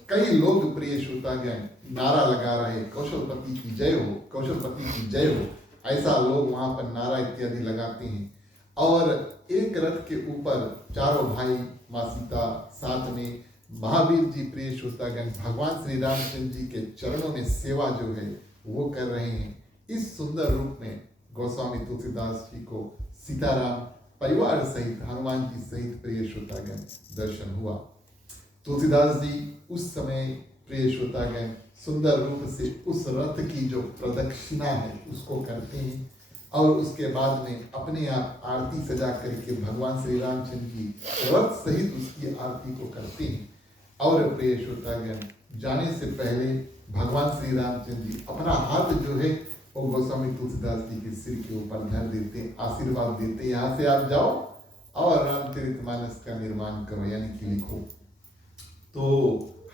कई लोग प्रिय श्रोतागण नारा लगा रहे, कौशलपति की जय हो, कौशलपति की जय हो। ऐसा लोग वहां पर नारा इत्यादि लगाते हैं। और एक रथ के ऊपर चारों भाई, माँ सीता, साथ में महावीर जी प्रिय श्रोतागण भगवान श्री रामचंद्र जी के चरणों में सेवा जो है वो कर रहे हैं। इस सुंदर रूप में गोस्वामी तुलसीदास जी को सीताराम परिवार सहित, हनुमान जी सहित प्रिय श्रोतागण दर्शन हुआ। तुलसीदास जी उस समय प्रिय श्रोतागण सुंदर रूप से उस रथ की जो प्रदक्षिणा है उसको करते हैं और उसके बाद में अपने आप आरती सजा करके भगवान श्री रामचंद्र की रथ सहित उसकी आरती को करते हैं। और प्रिय श्रोतागण जाने से पहले भगवान श्री रामचंद्र जी अपना हाथ जो है वो गोस्वामी तुलसीदास जी के सिर के ऊपर धर देते, आशीर्वाद देते, यहाँ से आप जाओ और रामचरितमानस का निर्माण करो, यानी कि लिखो। तो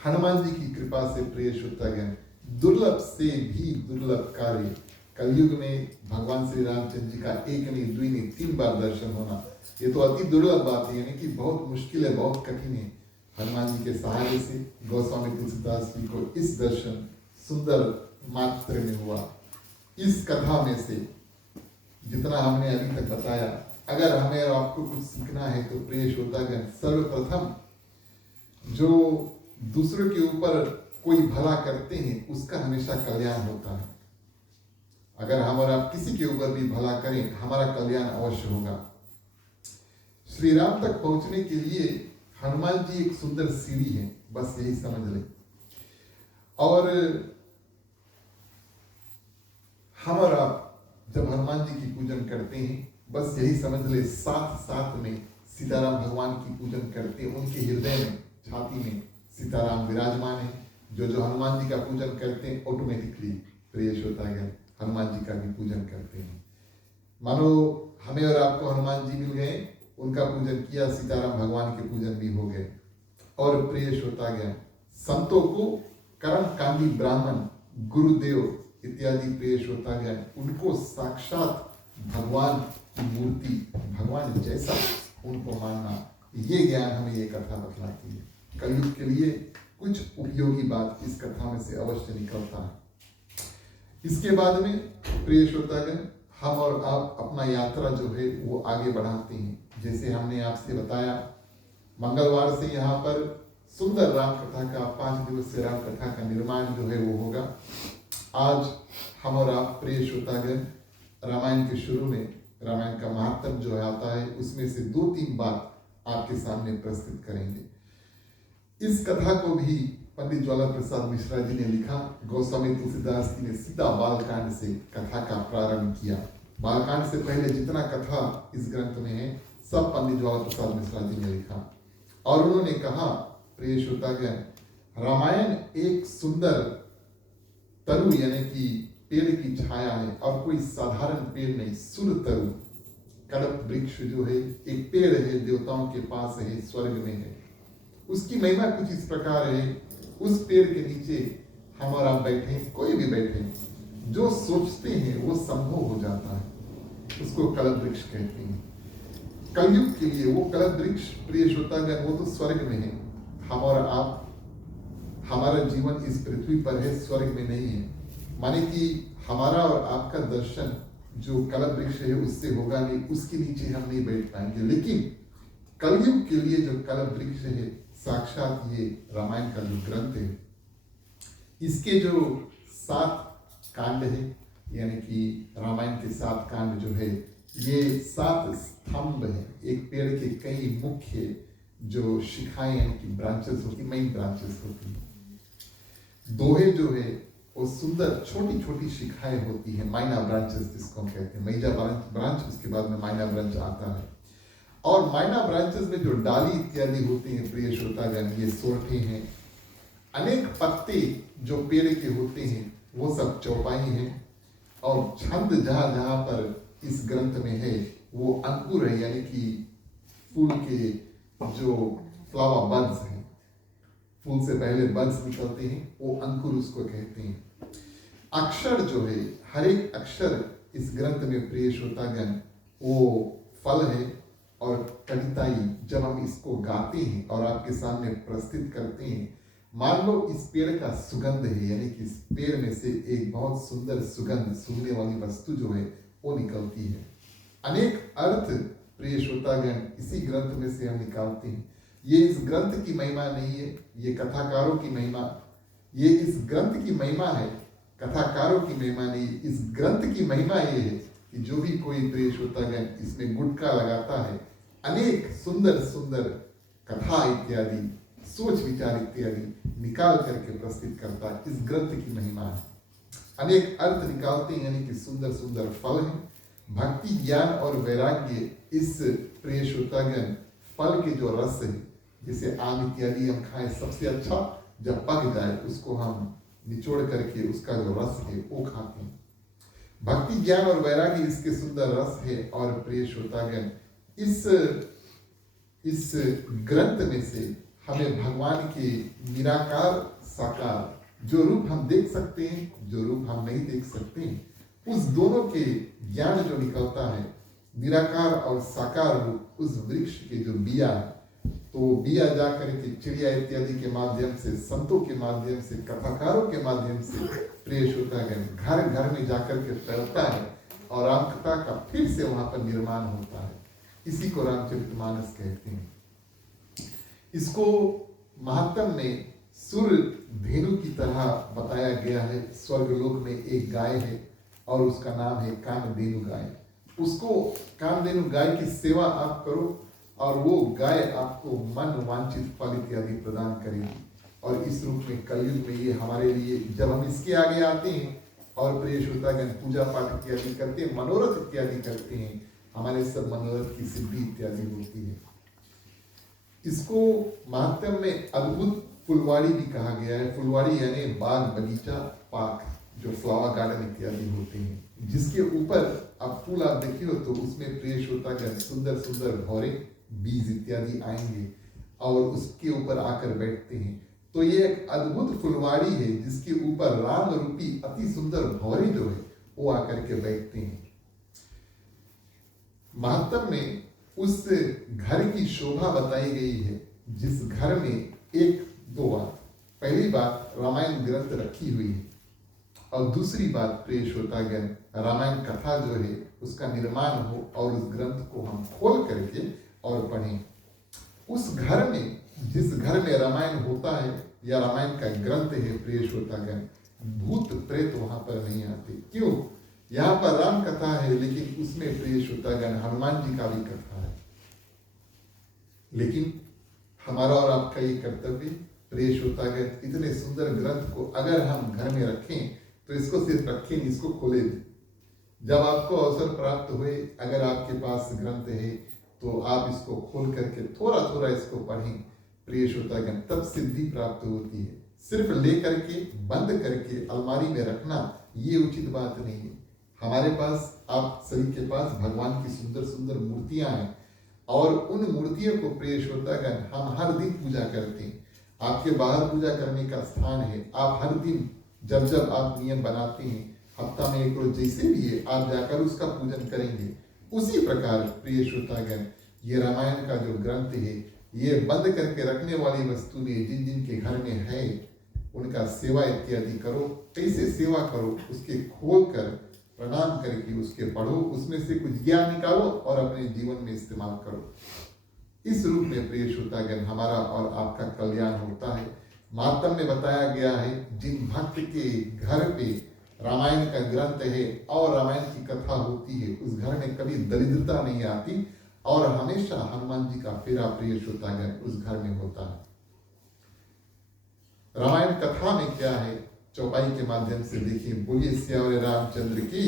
हनुमान जी की कृपा से प्रिय श्रोतागण दुर्लभ से भी दुर्लभ कार्य कलयुग में भगवान श्री रामचंद्र जी का एक नहीं, दुई नहीं, 3 बार दर्शन होना, ये तो अति दुर्लभ बात है, यानी कि बहुत मुश्किल है, बहुत कठिन है। हनुमान जी के सहारे से गोस्वामी तुलसीदास जी को इस दर्शन सुंदर मात्र में हुआ। इस कथा में से जितना हमने अभी तक बताया, अगर हमें और आपको कुछ सीखना है तो प्रिय श्रोतागण सर्वप्रथम जो दूसरों के ऊपर कोई भला करते हैं उसका हमेशा कल्याण होता है। अगर हम और आप किसी के ऊपर भी भला करें हमारा कल्याण अवश्य होगा। श्री राम तक पहुंचने के लिए हनुमान जी एक सुंदर सीढ़ी है, बस यही समझ लें। और हम और आप जब हनुमान जी की पूजन करते हैं बस यही समझ ले साथ साथ में सीताराम भगवान की पूजन करते हैं। उनके हृदय में, छाती में सीताराम विराजमान है। जो हनुमान जी का पूजन करते हैं ऑटोमेटिकली प्रिय श्रोतागण हनुमान जी का भी पूजन करते हैं। मानो हमें और आपको हनुमान जी मिल गए, उनका पूजन किया, सीताराम भगवान के पूजन भी हो गए। और प्रिय श्रोतागण संतों को कर्मकांडी ब्राह्मण, गुरुदेव इत्यादि प्रिय श्रोतागण उनको साक्षात भगवान की मूर्ति, भगवान जैसा उनको मानना, ये ज्ञान हमें ये कथा बतलाती है। कलयुग के लिए कुछ उपयोगी बात इस कथा में से अवश्य निकलता है। इसके बाद में प्रिय श्रोतागण हम और आप अपना यात्रा जो है वो आगे बढ़ाते हैं। जैसे हमने आपसे बताया मंगलवार से यहाँ पर सुंदर राम कथा का 5 दिवसीय राम कथा का निर्माण जो है वो होगा। आज हम और आप प्रिय श्रोतागण रामायण के शुरू में रामायण का महात्म जो आता है उसमें से 2-3 बात आपके सामने प्रस्तुत करेंगे। इस कथा को भी पंडित ज्वाला प्रसाद मिश्रा जी ने लिखा। गोस्वामी तुलसीदास जी ने सीधा बालकांड से कथा का प्रारंभ किया। बालकांड से पहले जितना कथा इस ग्रंथ में है सब पंडित ज्वाला प्रसाद मिश्रा जी ने लिखा। और उन्होंने कहा प्रिय श्रोतागण रामायण एक सुंदर तरु यानी कि पेड़ की छाया है और कोई साधारण पेड़ नहीं, सुर तरु कड़प वृक्ष जो है एक पेड़ है, देवताओं के पास है, स्वर्ग में है। उसकी महिमा कुछ इस प्रकार है, उस पेड़ के नीचे हम और आप बैठे, कोई भी बैठे, जो सोचते हैं वो संभव हो जाता है, उसको कल्प वृक्ष कहते हैं। कलयुग के लिए वो कल्प वृक्ष प्रिय श्रोतागण वो तो स्वर्ग में है। हम और आप, हमारा जीवन इस पृथ्वी पर है, स्वर्ग में नहीं है। माने कि हमारा और आपका दर्शन जो कल्प वृक्ष है उससे होगा नहीं, उसके नीचे हम नहीं बैठ पाएंगे। लेकिन कलयुग के लिए जो कल्प वृक्ष है साक्षात ये रामायण का जो ग्रंथ है, इसके जो 7 कांड है यानी कि रामायण के 7 कांड जो है ये 7 स्तंभ हैं। एक पेड़ के कई मुख्य जो शिखाएं यानी कि ब्रांचेस होती, मेन ब्रांचेस होती हैं। दोहे जो है वो सुंदर छोटी छोटी शिखाएं होती हैं, माइनर ब्रांचेस जिसको हम कहते हैं। मेजर ब्रांच उसके बाद में माइनर ब्रांच आता है। और माइनर ब्रांचेस में जो डाली इत्यादि होती हैं प्रिय श्रोतागण, ये सोरठे हैं। अनेक पत्ते जो पेड़ के होते हैं वो सब चौपाई हैं। और छंद जहां जहां पर इस ग्रंथ में है वो अंकुर है, यानी कि फूल के जो फ्लावर बड्स हैं, फूल से पहले बड्स निकलते हैं, वो अंकुर उसको कहते हैं। अक्षर जो है, हर एक अक्षर इस ग्रंथ में प्रिय श्रोतागण वो फल है। और कविताई जब हम इसको गाते हैं और आपके सामने प्रस्तुत करते हैं, मान लो इस पेड़ का सुगंध है, यानी कि इस पेड़ में से एक बहुत सुंदर सुगंध, सूंघने वाली वस्तु जो है वो निकलती है। अनेक अर्थ प्रिय श्रोतागण इसी ग्रंथ में से हम निकालते हैं। ये इस ग्रंथ की महिमा नहीं है, ये कथाकारों की महिमा, ये इस ग्रंथ की महिमा है, कथाकारों की महिमा नहीं। इस ग्रंथ की महिमा ये है कि जो भी कोई प्रिय श्रोतागण इसमें गुटका लगाता है, अनेक सुंदर सुंदर कथा इत्यादि, सोच विचार इत्यादि निकाल करके प्रस्तुत करता है। इस ग्रंथ की महिमा है। अनेक अर्थ निकालते हैं, यानी कि सुंदर सुंदर फल हैं। भक्ति, ज्ञान और वैराग्य इस प्रिय श्रोतागण फल के जो रस है, जैसे आम इत्यादि हम खाएं, सबसे अच्छा जब पक जाए उसको हम निचोड़ करके उसका जो रस है वो खाते हैं। भक्ति, ज्ञान और वैराग्य इसके सुंदर रस है। और प्रिय श्रोतागण इस ग्रंथ में से हमें भगवान के निराकार साकार जो रूप हम देख सकते हैं, जो रूप हम नहीं देख सकते हैं, उस दोनों के ज्ञान जो निकलता है, निराकार और साकार रूप, उस वृक्ष के जो बिया है, तो बिया जाकर के चिड़िया इत्यादि के माध्यम से, संतों के माध्यम से, कथाकारों के माध्यम से प्रिय श्रोतागण घर घर में जाकर के फैलता है और रामकथा का फिर से वहां पर निर्माण होता है। इसी को रामचरितमानस कहते हैं। इसको महात्म में सुर धेनु की तरह बताया गया है। स्वर्गलोक में एक गाय है और उसका नाम है कामधेनु गाय। उसको कामधेनु गाय की सेवा आप करो और वो गाय आपको मन वांछित फल इत्यादि प्रदान करेगी। और इस रूप में कलयुग में ये हमारे लिए, जब हम इसके आगे आते हैं और प्रिय श्रोतागण पूजा पाठ इत्यादि करते हैं, मनोरथ इत्यादि करते हैं, हमारे सब मनोरथ की सिद्धि इत्यादि होती है। इसको महात्म्य में अद्भुत फुलवाड़ी भी कहा गया है। फुलवाड़ी यानी बाग, बगीचा, पार्क, जो फ्लावर गार्डन इत्यादि होते हैं, जिसके ऊपर अब फूल आप देखिए हो तो उसमें प्रिय श्रोतागण सुंदर सुंदर भौरे, बीज इत्यादि आएंगे और उसके ऊपर आकर बैठते हैं। तो ये एक अद्भुत फुलवाड़ी है जिसके ऊपर राम रूपी अति सुंदर भौरे जो है वो आकर के बैठते हैं। महात्म में उस घर की शोभा बताई गई है जिस घर में एक दो बात, पहली बात रामायण ग्रंथ रखी हुई है और दूसरी बात प्रिय श्रोतागण रामायण कथा जो है उसका निर्माण हो और उस ग्रंथ को हम खोल करके और पढ़ें। उस घर में, जिस घर में रामायण होता है या रामायण का ग्रंथ है प्रिय श्रोतागण, भूत प्रेत वहां पर नहीं आते। क्यों? यहाँ पर राम कथा है लेकिन उसमें प्रिय श्रोतागण हनुमान जी का भी कथा है। लेकिन हमारा और आपका ये कर्तव्य प्रिय श्रोतागण, इतने सुंदर ग्रंथ को अगर हम घर में रखें तो इसको सिर्फ रखें, इसको खोले। जब आपको अवसर प्राप्त हुए, अगर आपके पास ग्रंथ है तो आप इसको खोल करके थोड़ा थोड़ा इसको पढ़ें प्रिय श्रोतागण, तब सिद्धि प्राप्त होती है। सिर्फ ले करके बंद करके अलमारी में रखना ये उचित बात नहीं है। हमारे पास, आप सभी के पास भगवान की सुंदर सुंदर मूर्तियां हैं और उन मूर्तियों को प्रिय श्रोतागण हम हर दिन पूजा करते हैं। आपके बाहर पूजा करने का स्थान है, आप हर दिन जब जब आप नियम बनाते हैं, हफ्ता में एक रोज जैसे भी है, आप जाकर उसका पूजन करेंगे। उसी प्रकार प्रिय श्रोतागण ये रामायण का जो ग्रंथ है, ये बंद करके रखने वाली वस्तु ने जिन जिन के घर में है उनका सेवा इत्यादि करो। कैसे सेवा करो? उसके खोल कर प्रणाम करके उसके पढ़ो, उसमें से कुछ ज्ञान निकालो और अपने जीवन में इस्तेमाल करो। इस रूप में प्रिय श्रोतागण हमारा और आपका कल्याण होता है। महात्म में बताया गया है, जिन भक्त के घर पे रामायण का ग्रंथ है और रामायण की कथा होती है, उस घर में कभी दरिद्रता नहीं आती और हमेशा हनुमान जी का फेरा प्रिय श्रोतागण उस घर में होता है। रामायण कथा में क्या है, चौपाई के माध्यम से देखिए। बोलिए सियावर रामचंद्र की।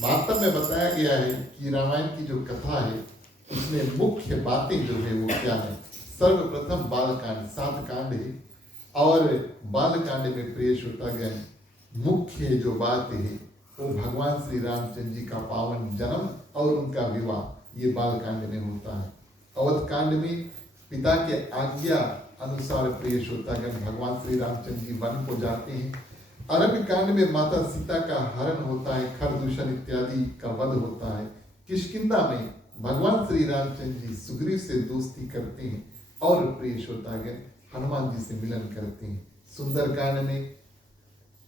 महात्म में बताया गया है कि रामायण की जो कथा है उसमें मुख्य बातें जो है वो क्या है। सर्वप्रथम बालकांड 7 कांड है और बालकांड में प्रिय श्रोतागण मुख्य जो बात है वो भगवान श्री रामचंद्र जी का पावन जन्म और उनका विवाह, ये बालकांड में होता है। अवध कांड में पिता के आज्ञा अनुसार प्रिय श्रोतागण भगवान श्री रामचंद्र जी वन को जाते हैं। अरण्य कांड में माता सीता का हरण होता है, खरदूषण इत्यादि का वध होता है। किष्किंधा में भगवान श्री रामचंद्र जी सुग्रीव से दोस्ती करते हैं और प्रिय श्रोतागण हनुमान जी से मिलन करते हैं। सुंदर कांड में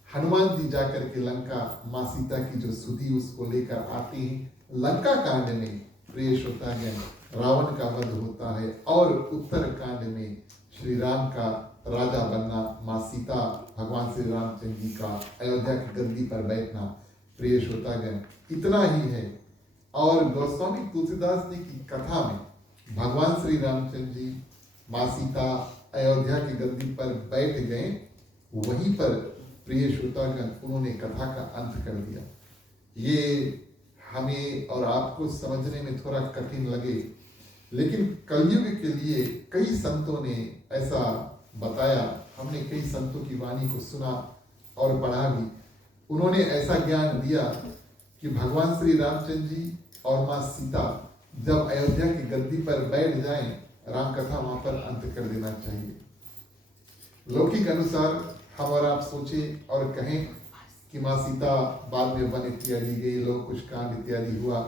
हनुमान जी जाकर के लंका माँ सीता की जो सुधि उसको लेकर आते हैं। लंका कांड में प्रिय श्रोतागण रावण का वध होता है और उत्तर कांड में श्री राम का राजा बनना, माँ सीता भगवान श्री रामचंद्र जी का अयोध्या की गद्दी पर बैठना। प्रिय श्रोतागण इतना ही है। और गोस्वामी तुलसीदास जी की कथा में भगवान श्री रामचंद्र जी माँ सीता अयोध्या की गद्दी पर बैठ गए, वहीं पर प्रिय श्रोतागण उन्होंने कथा का अंत कर दिया। ये हमें और आपको समझने में थोड़ा कठिन लगे, लेकिन कलयुग के लिए कई संतों ने ऐसा बताया, हमने कई संतों की वाणी को सुना और पढ़ा भी। उन्होंने ऐसा ज्ञान दिया कि भगवान श्री रामचंद्र जी और माँ सीता जब अयोध्या की गद्दी पर बैठ जाएं, राम कथा वहां पर अंत कर देना चाहिए। लौकिक अनुसार हम और आप सोचे और कहें कि माँ सीता बाद में वन इत्यादि गई, लोग कुछ कांड इत्यादि हुआ।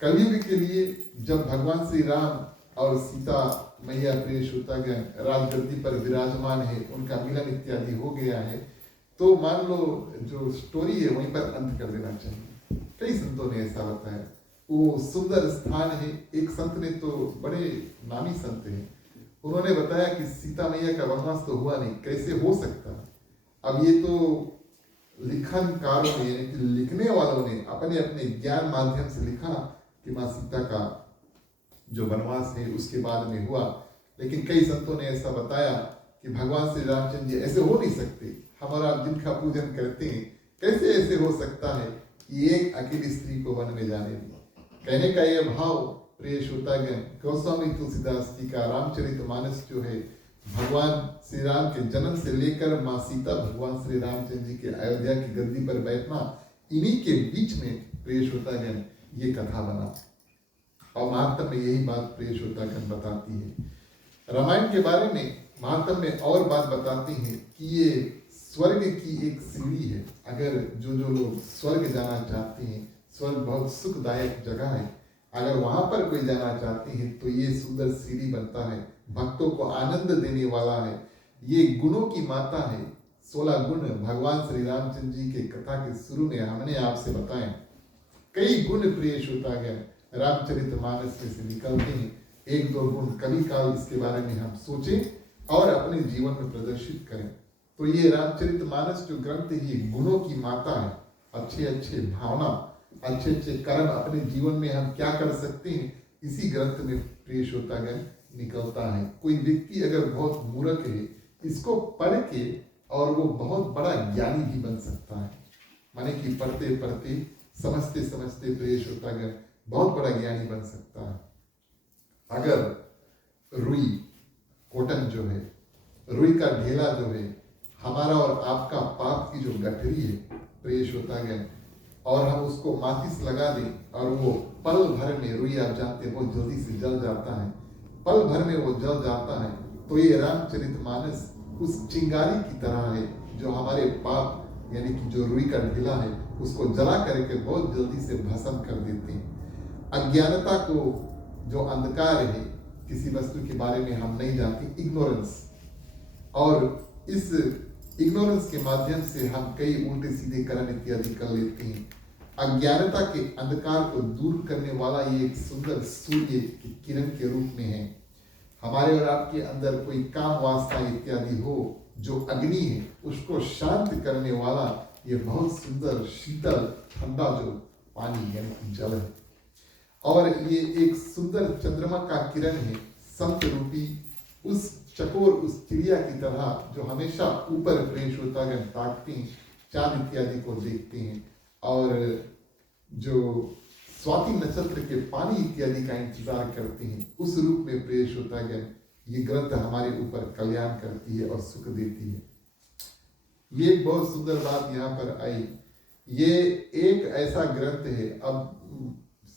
कलयुग के लिए जब भगवान श्री राम और सीता मैया प्रियश्रोतागण राजगद्दी पर विराजमान है, उनका मिलन इत्यादि हो गया है, तो मान लो जो स्टोरी है वहीं पर अंत कर देना चाहिए। कई संतों ने ऐसा बताया। वो सुंदर स्थान है। एक संत ने तो, बड़े नामी संत हैं, उन्होंने बताया कि सीता मैया का वनवास तो हुआ नहीं, कैसे हो सकता। अब ये तो लिखनकारों ने, यानी कि लिखने वालों ने अपने अपने ज्ञान माध्यम से लिखा कि माँ सीता का जो वनवास है उसके बाद में हुआ। लेकिन कई संतों ने ऐसा बताया कि भगवान श्री रामचंद्र जी ऐसे हो नहीं सकते। हमारा जिनका पूजन करते हैं, कैसे ऐसे हो सकता है कि एक अकेली स्त्री को वन में जाने दी। कहने का यह भाव प्रिय श्रोतागण, गोस्वामी तुलसीदास जी का रामचरितमानस जो है, भगवान श्री राम के जन्म से लेकर माँ सीता भगवान श्री रामचंद्र जी के अयोध्या की गद्दी पर बैठना, इन्हीं के बीच में प्रिय श्रोतागण ये कथा बना। और महात्म में यही बात प्रिय श्रोतागण बताती है। रामायण के बारे में महात्म में और बात बताती हैं कि ये स्वर्ग की एक सीढ़ी है। अगर जो लोग स्वर्ग जाना चाहते हैं, स्वर्ग बहुत सुखदायक जगह है, अगर वहां पर कोई जाना चाहते हैं तो ये सुंदर सीढ़ी बनता है, भक्तों को आनंद देने वाला है। ये गुणों की माता है। 16 गुण भगवान श्री रामचंद्र जी के कथा के शुरू में हमने आपसे बताए। कई गुण प्रिय श्रोतागण रामचरितमानस में से निकलते हैं। 1-2 गुण कभी काल इसके बारे में हम सोचें और अपने जीवन में प्रदर्शित करें। तो ये रामचरितमानस जो ग्रंथ है, ये गुणों की माता है। अच्छे अच्छे भावना, अच्छे अच्छे कर्म अपने जीवन में हम क्या कर सकते हैं, इसी ग्रंथ में प्रिय श्रोतागण निकलता है। कोई व्यक्ति अगर बहुत मूर्ख है, इसको पढ़ के और वो बहुत बड़ा ज्ञानी भी बन सकता है। माने कि पढ़ते पढ़ते, समझते समझते प्रिय श्रोतागण बहुत बड़ा ज्ञानी बन सकता है। अगर रुई, कॉटन जो है, रुई का ढेला जो है, हमारा और आपका पाप की जो गठरी है प्रिय श्रोतागण, और हम उसको माचिस लगा दें और वो पल भर में, रुई आप जानते हैं बहुत जल्दी से जल जाता है, पल भर में वो जल जाता है। तो ये रामचरितमानस उस चिंगारी की तरह है जो हमारे पाप, यानी कि जो रुई का ढेला है, उसको जला करके बहुत जल्दी से भस्म कर देते हैं। अज्ञानता को, जो अंधकार है, किसी वस्तु के बारे में हम नहीं जानते, इग्नोरेंस, और इस इग्नोरेंस के माध्यम से हम कई उल्टे सीधे कर्म इत्यादि कर लेते हैं। अज्ञानता के अंधकार को दूर करने वाला ये एक सुंदर सूर्य की किरण के रूप में है। हमारे और आपके अंदर कोई काम वासना इत्यादि हो, जो अग्नि है, उसको शांत करने वाला ये बहुत सुंदर शीतल ठंडा जो पानी यानी कि जल है। और ये एक सुंदर चंद्रमा का किरण है, संत रूपी उस चकोर, उस चिड़िया की तरह जो हमेशा ऊपर प्रिय श्रोतागण ताकते हैं, चांद इत्यादि को देखते हैं, और जो स्वाति नक्षत्र के पानी इत्यादि का इंतजार करते हैं, उस रूप में प्रिय श्रोतागण ये ग्रंथ हमारे ऊपर कल्याण करती है और सुख देती है। ये एक बहुत सुंदर बात यहाँ पर आई। ये एक ऐसा ग्रंथ है, अब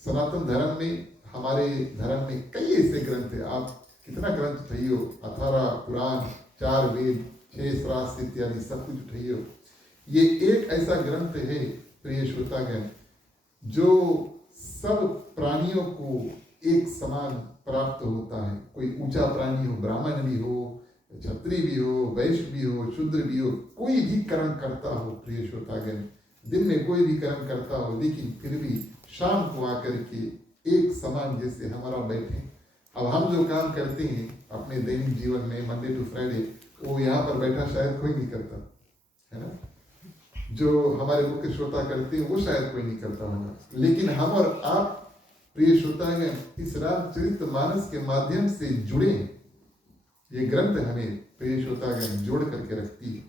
सनातन धर्म में, हमारे धर्म में कई ऐसे ग्रंथ है। आप कितना ग्रंथ उठाइयो, 18 पुराण, 4 वेद, 6 शास्त्र इत्यादि सब कुछ उठाइयो। ये एक ऐसा ग्रंथ है प्रिय श्रोतागण जो सब प्राणियों को एक समान प्राप्त होता है। कोई ऊंचा प्राणी हो, ब्राह्मण भी हो, क्षत्रिय भी हो, वैश्य भी हो, शूद्र भी हो, कोई भी कर्म करता हो प्रिय श्रोतागण, दिन में कोई भी कर्म करता हो, लेकिन फिर भी शाम को आकर के एक समान जैसे हमारा बैठे। अब हम जो काम करते हैं अपने दैनिक जीवन में, मंडे टू फ्राइडे, वो यहाँ पर बैठा शायद कोई नहीं करता है ना। जो हमारे मुख्य श्रोता करते हैं वो शायद कोई नहीं करता होगा, लेकिन हम और आप प्रिय श्रोतागण इस रामचरितमानस के माध्यम से जुड़े हैं। ये ग्रंथ हमें प्रिय श्रोतागण जोड़ करके रखती है,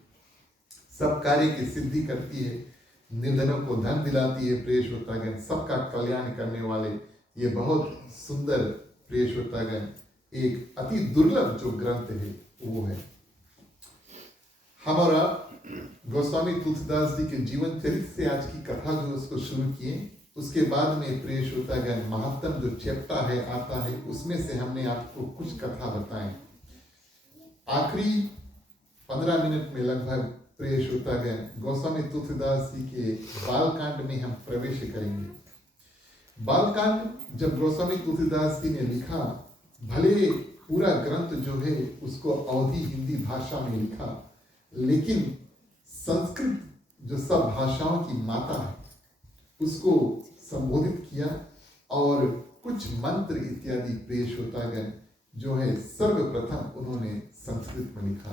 सब कार्य की सिद्धि करती है, निर्धनों को धन दिलाती है प्रिय श्रोतागण, सबका कल्याण करने वाले ये बहुत सुंदर प्रिय श्रोतागण, एक अति दुर्लभ जो ग्रंथ है वो है। हमारा गोस्वामी तुलसीदास जी के जीवन चरित्र से आज की कथा जो उसको शुरू किए, उसके बाद में प्रिय श्रोतागण महात्म जो चैप्टर है आता है, उसमें से हमने आपको कुछ कथा बताएं। आखिरी 15 मिनट में लगभग प्रिय श्रोतागण गोस्वामी तुलसीदास जी के बालकांड में हम प्रवेश करेंगे। बालकांड जब गोस्वामी तुलसीदास जी ने लिखा, भले पूरा ग्रंथ जो है उसको अवधी हिंदी भाषा में लिखा, लेकिन संस्कृत जो सब भाषाओं की माता है उसको संबोधित किया और कुछ मंत्र इत्यादि प्रिय श्रोतागण जो है सर्वप्रथम उन्होंने संस्कृत में लिखा।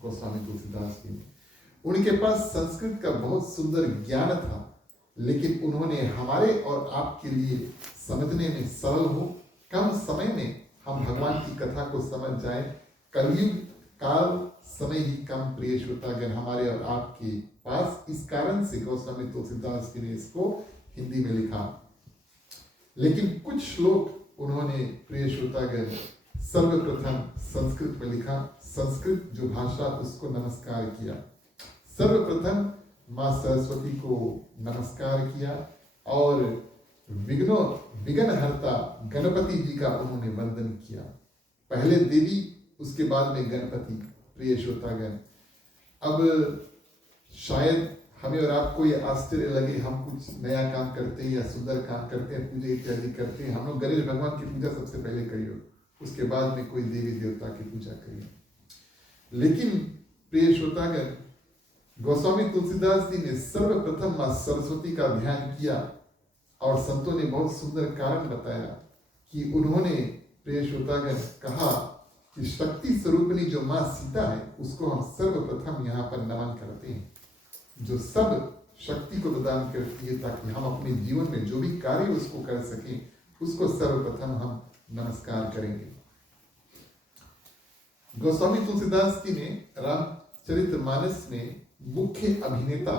गोस्वामी तुलसीदास जी ने, उनके पास संस्कृत का बहुत सुंदर ज्ञान था, लेकिन उन्होंने हमारे और आपके लिए समझने में सरल हो, कम समय में हम भगवान की कथा को समझ जाए। कलयुग काल समय ही कम प्रिय श्रोतागण हमारे और आपके पास, इस कारण से गोस्वामी तुलसीदास जी ने इसको हिंदी में लिखा। लेकिन कुछ श्लोक उन्होंने प्रिय श्रोतागण सर्वप्रथम संस्कृत में लिखा। संस्कृत जो भाषा उसको नमस्कार किया। सर्वप्रथम माँ सरस्वती को नमस्कार किया और विघ्नहर्ता गणपति जी का उन्होंने वंदन किया। पहले देवी, उसके बाद में गणपति। प्रिय श्रोतागण, अब शायद हमें और आपको ये आश्चर्य लगे, हम कुछ नया काम करते हैं या सुंदर काम करते हैं, पूजा इत्यादि करते हैं। हम लोग गणेश भगवान की पूजा सबसे पहले करिए, उसके बाद में कोई देवी देवता की पूजा करिए। लेकिन प्रिय श्रोतागण, गोस्वामी तुलसीदास जी ने सर्वप्रथम माँ सरस्वती का ध्यान किया और संतों ने बहुत सुंदर कारण बताया कि उन्होंने प्रिय श्रोतागण कहा कि शक्ति स्वरूपिणी जो माँ सीता है उसको हम सर्वप्रथम यहाँ पर नमन करते हैं, जो सब शक्ति को प्रदान करती है ताकि हम अपने जीवन में जो भी कार्य उसको कर सकें, उसको सर्वप्रथम हम नमस्कार करेंगे। गोस्वामी तुलसीदास जी ने रामचरितमानस में मुख्य अभिनेता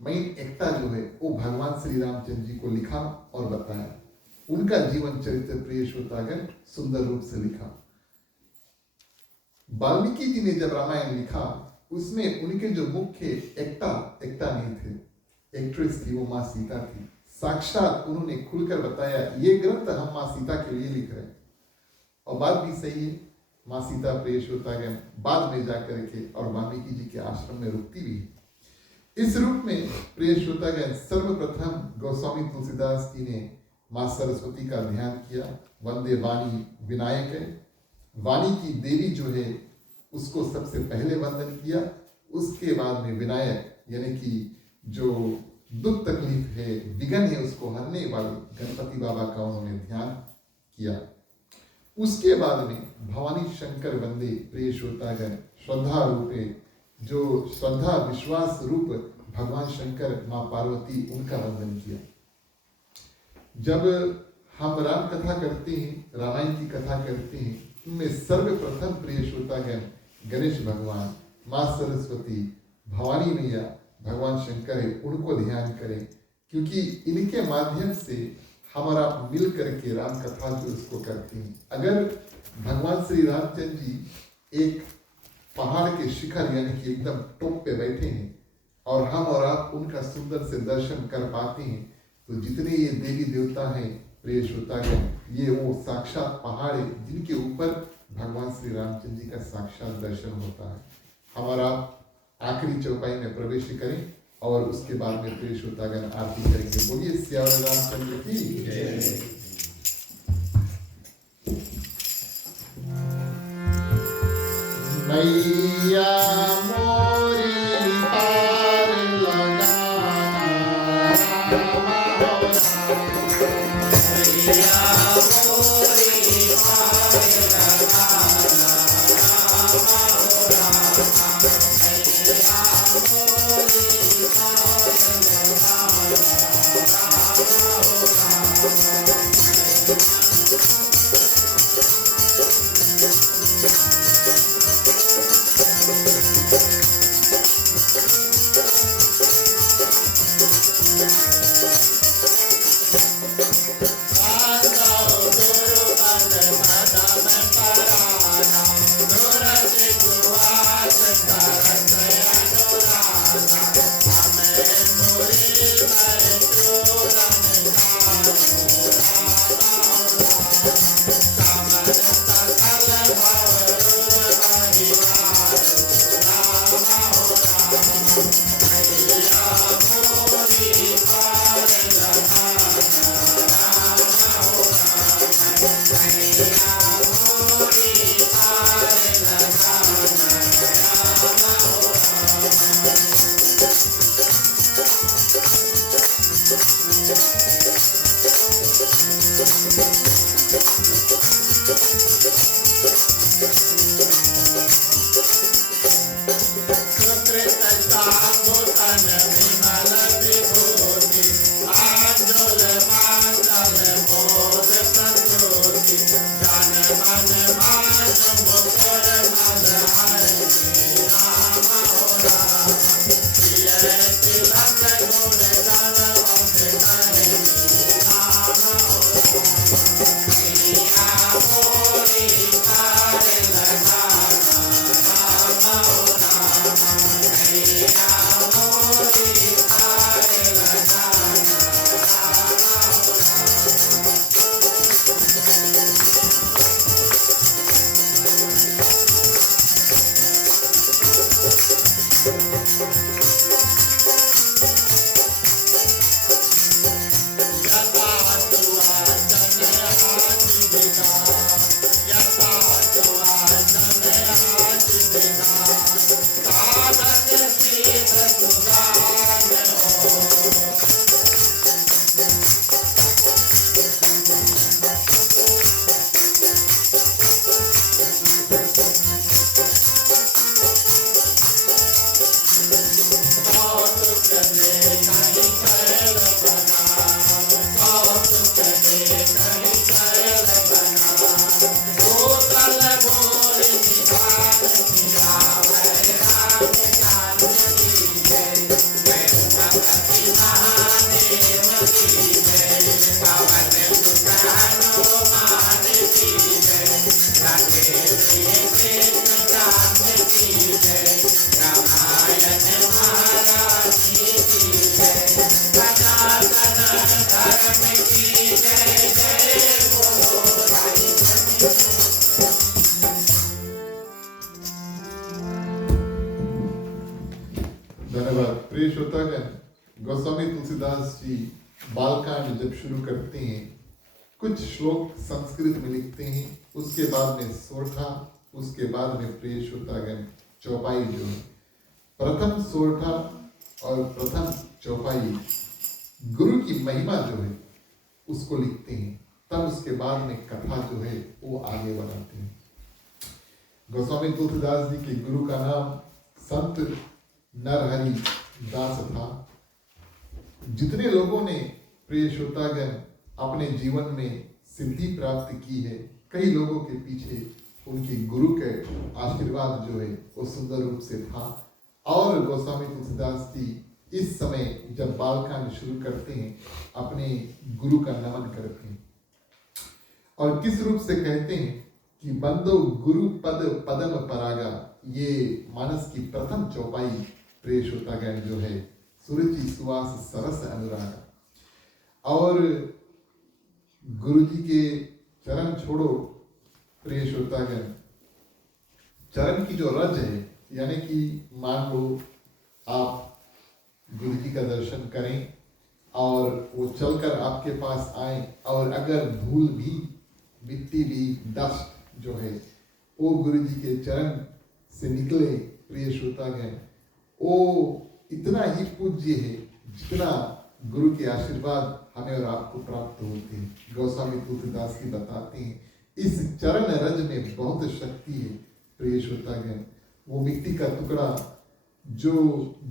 मेन एक्टर जो है वो भगवान श्री रामचंद्र जी को लिखा और बताया। उनका जीवन चरित्र प्रिय श्रोतागण सुंदर रूप से लिखा। वाल्मीकि जी ने जब रामायण लिखा, उसमें उनके जो मुख्य एक्टर नहीं थे, एक्ट्रेस थी, वो माँ सीता थी। साक्षात उन्होंने खुलकर बताया, ये ग्रंथ हम माँ सीता के लिए लिख रहे हैं। और बात भी सही है, माँ सीता प्रिय श्रोतागण बाद में जाकर के और वाल्मीकि जी के आश्रम में रुकती भी है। इस रूप में प्रिय श्रोतागण सर्वप्रथम गोस्वामी तुलसीदास जी ने माँ सरस्वती का ध्यान किया। वंदे वाणी विनायक है, वाणी की देवी जो है उसको सबसे पहले वंदन किया। उसके बाद में विनायक यानी कि जो दुख तकलीफ है, विघ्न है, उसको हरने वाले गणपति बाबा का उन्होंने ध्यान किया। उसके बाद में भवानी शंकर वंदे प्रिय श्रोतागण श्रद्धा रूपे, जो श्रद्धा विश्वास रूप भगवान शंकर माँ पार्वती, उनका वंदन किया। जब हम राम कथा करते हैं, रामायण की कथा करते हैं, उनमें सर्वप्रथम प्रिय श्रोतागण गणेश भगवान, माँ सरस्वती, भवानी मैया, भगवान शंकर है, उनको ध्यान करें, क्योंकि इनके माध्यम से हमारा मिल करके राम कथा जो उसको करते हैं। अगर भगवान श्री रामचंद्र जी एक पहाड़ के शिखर यानी कि एकदम टॉप पे बैठे हैं और हम और आप उनका सुंदर से दर्शन कर पाते हैं, तो जितने ये देवी देवता हैं प्रिय श्रोतागण, ये वो साक्षात पहाड़ है जिनके ऊपर भगवान श्री रामचंद्र जी का साक्षात दर्शन होता है। हमारा आखिरी चौपाई में प्रवेश करें और उसके बाद में प्रिय श्रोतागण आरती करेंगे। बोलिए सियावर रामचंद्र की जय। मैया मोरी पार लगाना, रामा हो रामा। मैया मोरी पार लगाना, रामा हो रामा। मैया मोरी पार लगाना, रामा हो रामा। धन्यवाद। प्रिय श्रोतागण, गोस्वामी तुलसीदास जी बालकांड जब शुरू करते हैं, कुछ श्लोक संस्कृत में लिखते हैं, उसके बाद में सोरठा, उसके बाद में प्रिय श्रोतागण चौपाई जो है, प्रथम सोरठा और प्रथम चौपाई गुरु की महिमा जो है उसको लिखते हैं, तब उसके बाद में कथा जो है वो आगे बढ़ाते हैं। गोस्वामी तुलसीदास जी के गुरु का नाम संत नरहरि दास था। जितने लोगों ने प्रिय श्रोतागण अपने जीवन में सिद्धि प्राप्त की है, कई लोगों के पीछे उनके गुरु के आशीर्वाद जो है वो सुंदर रूप से था। और गोस्वामी तुलसीदास जी इस समय जब बालकांड शुरू करते हैं, अपने गुरु का नमन करते हैं और किस रूप से कहते हैं कि बंदो गुरु पद पदम परागा, ये मानस की प्रथम चौपाई प्रिय श्रोतागण जो है, सुरुचि सुवास सरस अनुराग। और गुरु जी के चरण छोड़ो प्रिय श्रोतागण, चरण की जो रज है, यानी कि मान लो आप गुरु जी का दर्शन करें और वो चलकर आपके पास आए और अगर धूल भी, मिट्टी भी, डस्ट जो है वो गुरु जी के चरण से निकले प्रिय श्रोतागण, वो इतना ही पूज्य है जितना गुरु के आशीर्वाद हमें और आपको प्राप्त होते हैं। गोस्वामी तुलसीदास जी बताते हैं इस चरण रज में बहुत शक्ति है प्रिय श्रोतागण। वो मिट्टी का टुकड़ा जो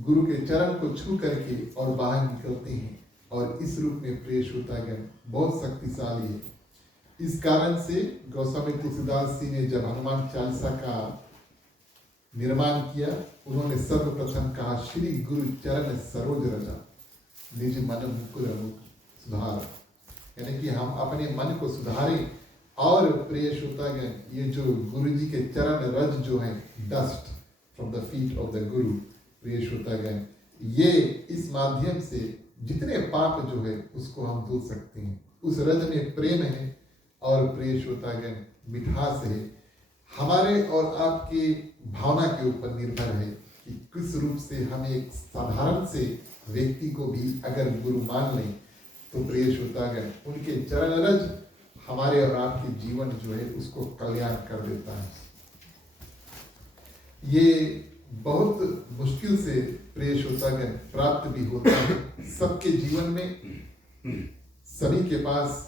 गुरु के चरण को छू करके और बाहर निकलते हैं, और इस रूप में प्रिय श्रोतागण बहुत शक्तिशाली है। इस कारण से गोस्वामी तुलसीदास जी ने जब हनुमान चालीसा का निर्माण किया, उन्होंने सर्वप्रथम कहा, श्री गुरु चरण सरोज रजा निज मन मुकुर मुख सुधार, यानी कि हम अपने मन को सुधारें। और प्रिय श्रोतागण, ये जो गुरु जी के चरण रज जो है, dust from the feet of the गुरु, प्रिय श्रोतागण, ये इस माध्यम से जितने पाप जो है उसको हम धुल सकते हैं। उस रज में प्रेम है और प्रिय श्रोतागण मिठास है। हमारे और आपके भावना के ऊपर निर्भर है कि किस रूप से हम एक साधारण से व्यक्ति को भी अगर गुरु मान लें, तो प्रिय श्रोतागण उनके चरण रज हमारे और आपके जीवन जो है उसको कल्याण कर देता है। ये बहुत मुश्किल से प्रिय श्रोतागण प्राप्त भी होता है। सबके जीवन में सभी के पास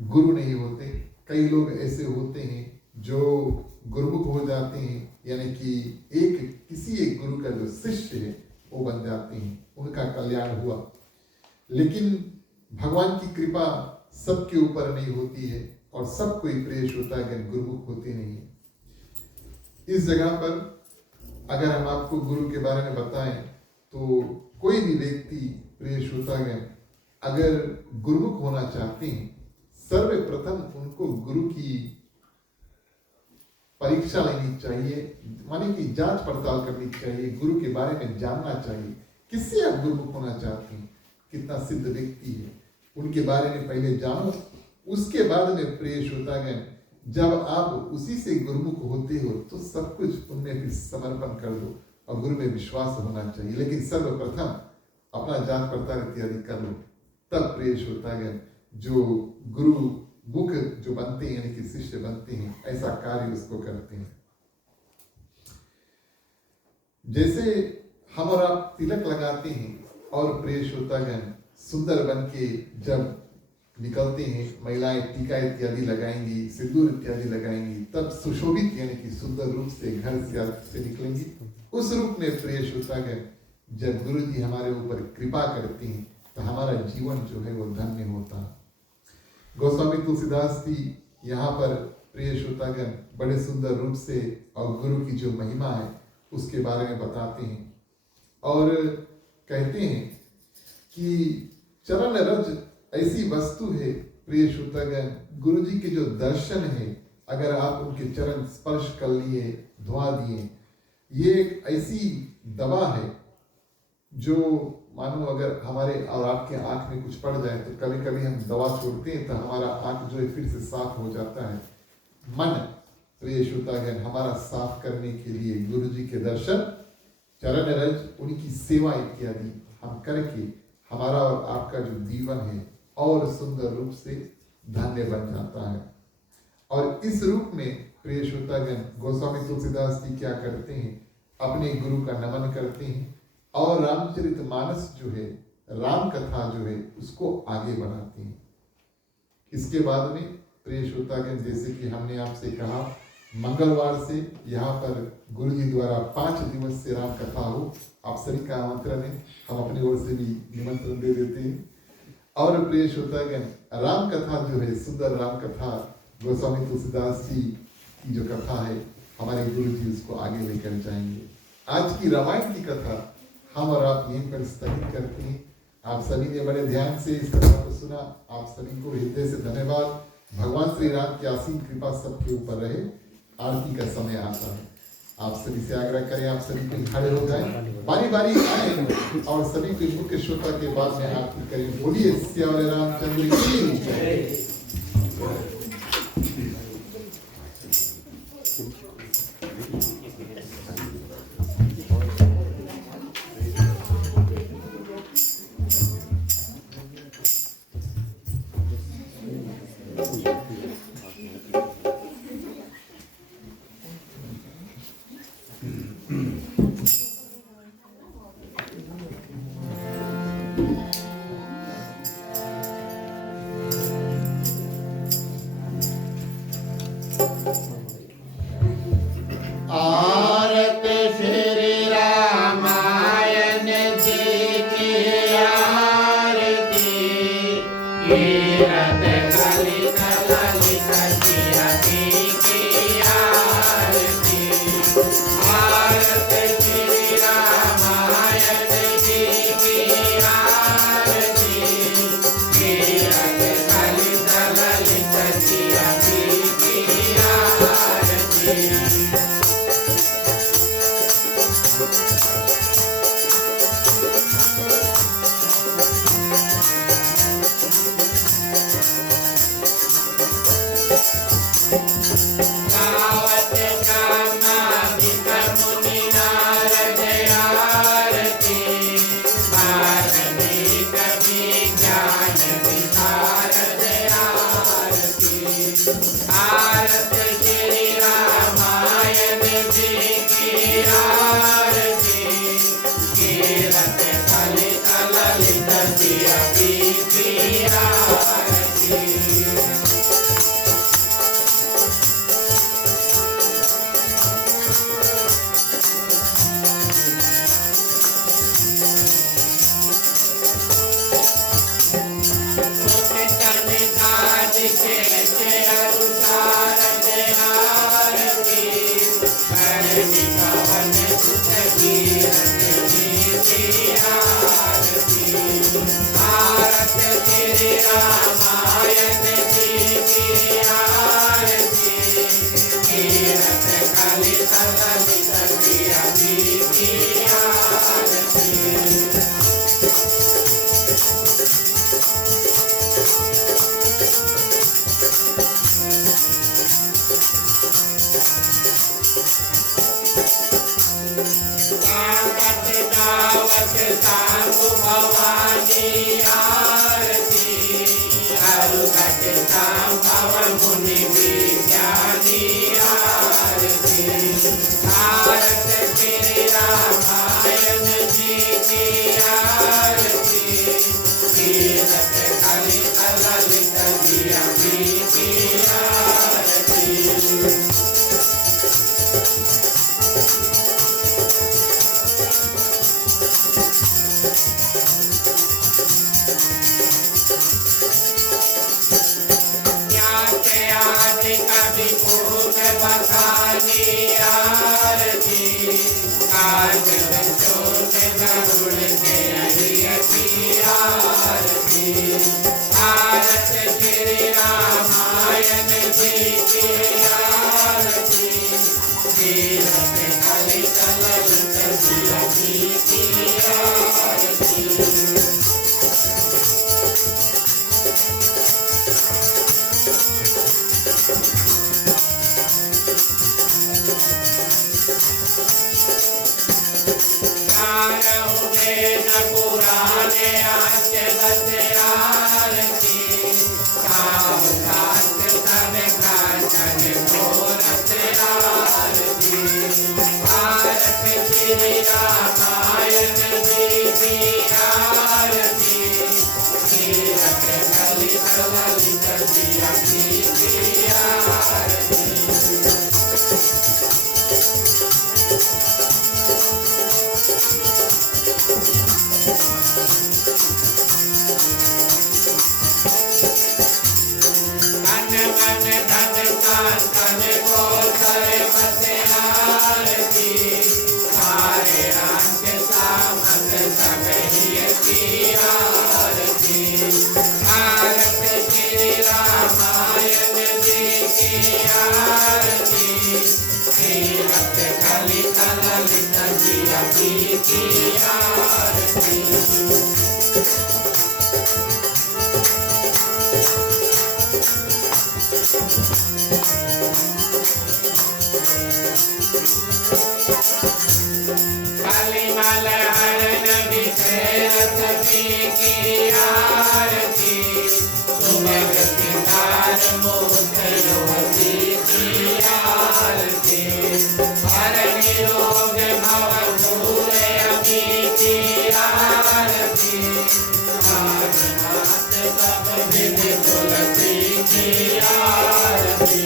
गुरु नहीं होते। कई लोग ऐसे होते हैं जो गुरुमुख हो जाते हैं, यानी कि किसी एक गुरु का जो शिष्य है वो बन जाते हैं, उनका कल्याण हुआ। लेकिन भगवान की कृपा सबके ऊपर नहीं होती है और सब कोई प्रेष होता है, गुरुमुख होते नहीं है। इस जगह पर अगर हम आपको गुरु के बारे में बताएं तो कोई भी व्यक्ति प्रेष होता है अगर गुरुमुख होना चाहते हैं, सर्वप्रथम उनको गुरु की परीक्षा लेनी चाहिए, माने कि जांच पड़ताल करनी चाहिए, गुरु के बारे में जानना चाहिए। किससे आप गुरुमुख होना चाहते हैं, कितना सिद्ध व्यक्ति है, उनके बारे में पहले जानो, उसके बाद में प्रेष होता है। जब आप उसी से गुरुमुख होते हो तो सब कुछ उनमें फिर समर्पण कर दो और गुरु में विश्वास होना चाहिए। लेकिन सर्वप्रथम अपना जांच पड़ताल इत्यादि कर लो, तब प्रेष होता है। जो गुरु मुख जो बनते हैं, यानी कि शिष्य बनते हैं, ऐसा कार्य उसको करते हैं। जैसे हम और आप तिलक लगाते हैं और प्रेष होता है, सुंदर बन के जब निकलते हैं, महिलाएं टीका इत्यादि लगाएंगी, सिंदूर इत्यादि लगाएंगी, तब सुशोभित यानी कि सुंदर रूप से घर से निकलेंगी। उस रूप में प्रेष होता है। जब गुरु जी हमारे ऊपर कृपा करते हैं तो हमारा जीवन जो है वो धन्य होता है। गोस्वामी तुलसीदास जी यहाँ पर प्रेष होता है बड़े सुंदर रूप से और गुरु की जो महिमा है उसके बारे में बताते हैं और कहते हैं कि चरण रज ऐसी वस्तु है प्रेष होता है। गुरु जी के जो दर्शन है, अगर आप उनके चरण स्पर्श कर लिए, धुआ दिए, ये एक ऐसी दवा है जो मानो अगर हमारे और आपके आंख में कुछ पड़ जाए तो कभी कभी हम दवा छोड़ते हैं तो हमारा आंख जो है फिर से साफ हो जाता है। मन प्रेष होता है हमारा साफ करने के लिए गुरु जी के दर्शन, चरण रज, उनकी सेवा इत्यादि हम करके हमारा और आपका जो जीवन है और सुंदर रूप से धन्य बन जाता है। और इस रूप में प्रेष होता है गोस्वामी तुलसीदास जी क्या करते हैं, अपने गुरु का नमन करते हैं और रामचरितमानस जो है, राम कथा जो है, उसको आगे बढ़ाते हैं। इसके बाद में प्रेष होता है जैसे कि हमने आपसे कहा, मंगलवार से यहाँ पर गुरु जी द्वारा 5 दिवस से राम कथा हो। आप सभी का आमंत्रण है, हम अपनी ओर से भी निमंत्रण दे देते हैं। और प्रेष होता है राम कथा जो है, सुंदर राम कथा, गोस्वामी तुलसीदास जी की जो कथा है, हमारे गुरु जी उसको आगे लेकर जाएंगे। आज की रामायण की कथा हम और आप यहीं पर स्थगित करते हैं। आप सभी ने बड़े ध्यान से इस कथा को सुना, आप सभी को हृदय से धन्यवाद। भगवान श्री राम की असीम कृपा सबके ऊपर रहे। आरती का समय आता है, आप सभी से आग्रह करें, आप सभी को खड़े हो जाएं, बारी बारी आए और सभी को मुख्य श्रोता के बाद में आरती करें। बोलिए श्याम रामचंद्र की जय। Thank you. आरती श्री रामायण जी की आरती कीरत कलित ललित प्रिया जी की आरती दावत सांगु भवानी आरती अरुघट साम पवन मुनि विज्ञानी आरती आरत श्री रामायण जी की आरती कीरत कलित ललित प्रिया जी की आरती कवि पूज बखानी आरती काज चोट गरुड़ के की आरती आरत श्री रामायण जी की आरती कीरत कलित ललित प्रिया जी की आरती पुराने आचे बसे आरती काम काज सब कांचन घोरत आरती आरत श्री रामायण जी की आरती कीरत कलित ललित प्रिया जी की आरती धन को करे बसे आरती सारे राज सामत सब ही की आरती आरत श्री रामायण जी की आरती कीरत कलित ललित प्रिया जी की आरती कलिमल हरण विषय रसमी की आरती सुमग सितार मूर्त युवती की आरती हर निरोग भव दूर अमी की आरती आज मात सब विधि तुलसी की आरती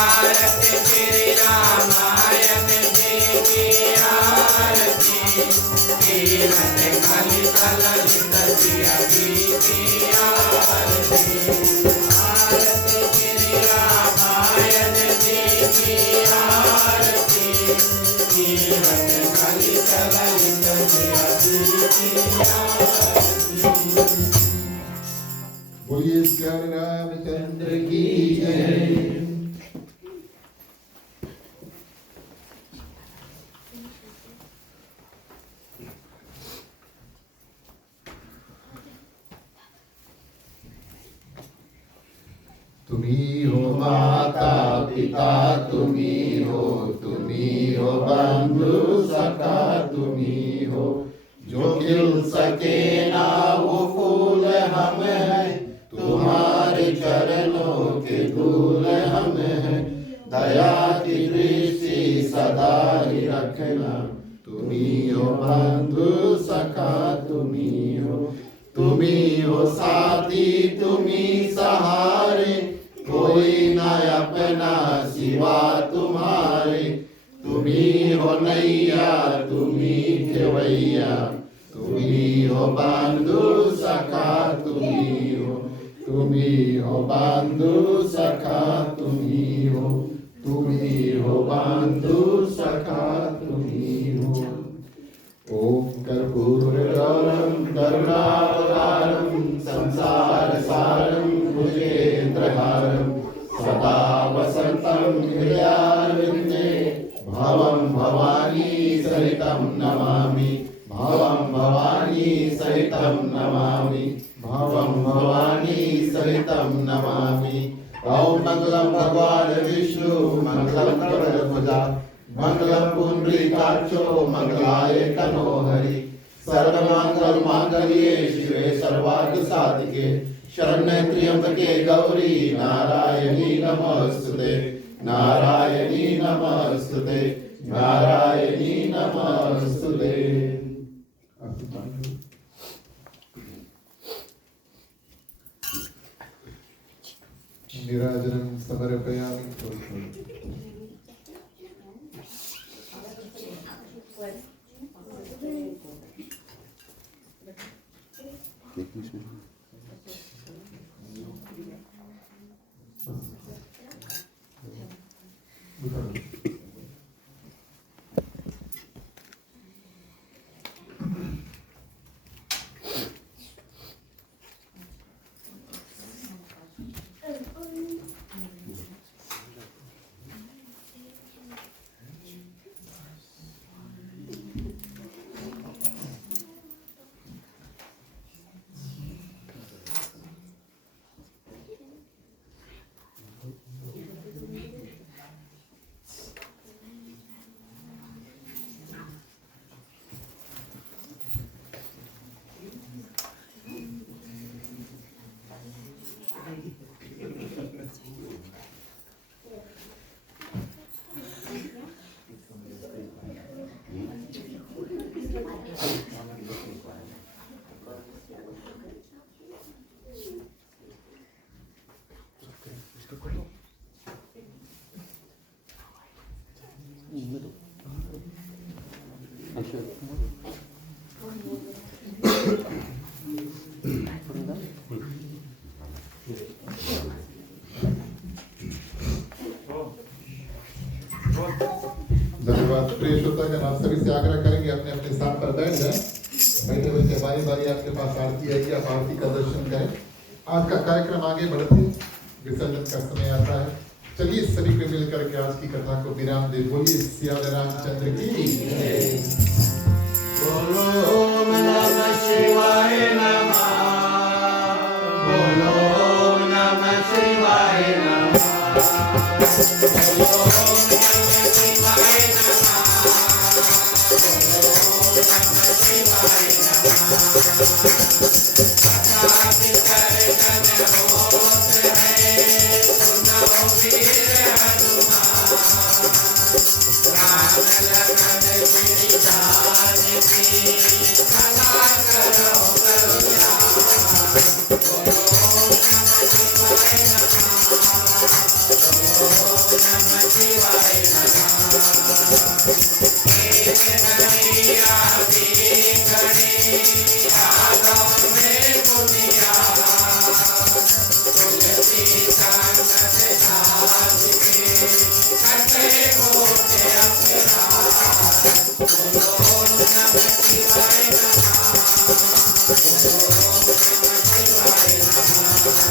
आरत श्री रामायण जी की आरती कीरत कलित ललित प्रिया जी की आरती आरत श्री रामायण जी की आरती कीरत कलित ललित प्रिया जी की आरती बोलिए श्याम रामचंद्र की जय। तुम्ही हो माता पिता, तुम्ही हो बंधु सखा, तुम्ही हो जो खिल सके ना वो फूल हम हैं, तुम्हारे चरणों के धूल हम हैं। दया की दृष्टि सदा ही रखना, तुम्ही हो बंधु सखा, तुम्ही हो साथी, तुम्ही सहारे, कोई न अपना सिवा तुम्हारे। तुम्ही हो नैया, तुम्ही खेवैया, तुम्ही हो बंधु सखा, तुम्ही हो बंधु सखा, तुम्ही हो बंधु सखा, तुम्ही हो। ओम कर्पूर गौरम करुणावतारं संसारसारं भुजगेन्द्रहारं सदा वसन्तं हृदयारविन्दे भवं भवानी सहितं नमामि भवं भवानी सहितं नमामि भवं भवानी सहितं नमामि। ओम मंगलम भगवान विष्णु मंगलम गरुड़ध्वजा मंगलम पुंडरीकाक्षो मंगलाय तनोहरि सर्वमंगल मांगल्ये शिवे सर्वार्थ साधिके शरण्ये त्र्यंबके गौरी नारायणी नमोस्तुते नारायणी नमोस्तुते नारायणी नमोस्तुते। नीराजनं समर्पयामि। धन्यवाद। प्रिय श्रोतागण, आप सभी से आग्रह करेंगे अपने अपने स्थान पर बैठ जाएं। बैठे बैठे बारी बारी आपके पास आरती आएगी, आप आरती का दर्शन करें। आज का कार्यक्रम आगे बढ़ते विसर्जन का समय आता है। चलिए सभी को मिलकर के आज की कथा को विराम दे। बोलिए सियावर रामचंद्र की जय। बोलो ओम नमः शिवाय नमः बोलो ओम नमः शिवाय नमः बोलो ओम नमः शिवाय नमः बोलो ओम नमः शिवाय नमः। कथा विसर्जन होत है सुनो वीर हनुमान राम लखन श्री जानकी सदा करो कल्याण। बोलो नमः शिवाय नमः बोलो नमः शिवाय नमः। एक घड़िया भी घड़ी यादों में दुनिया तुलसी संगत साथ के कटे होते अपना। बोलो नमः शिवाय नमः बोलो नमः शिवाय नमः।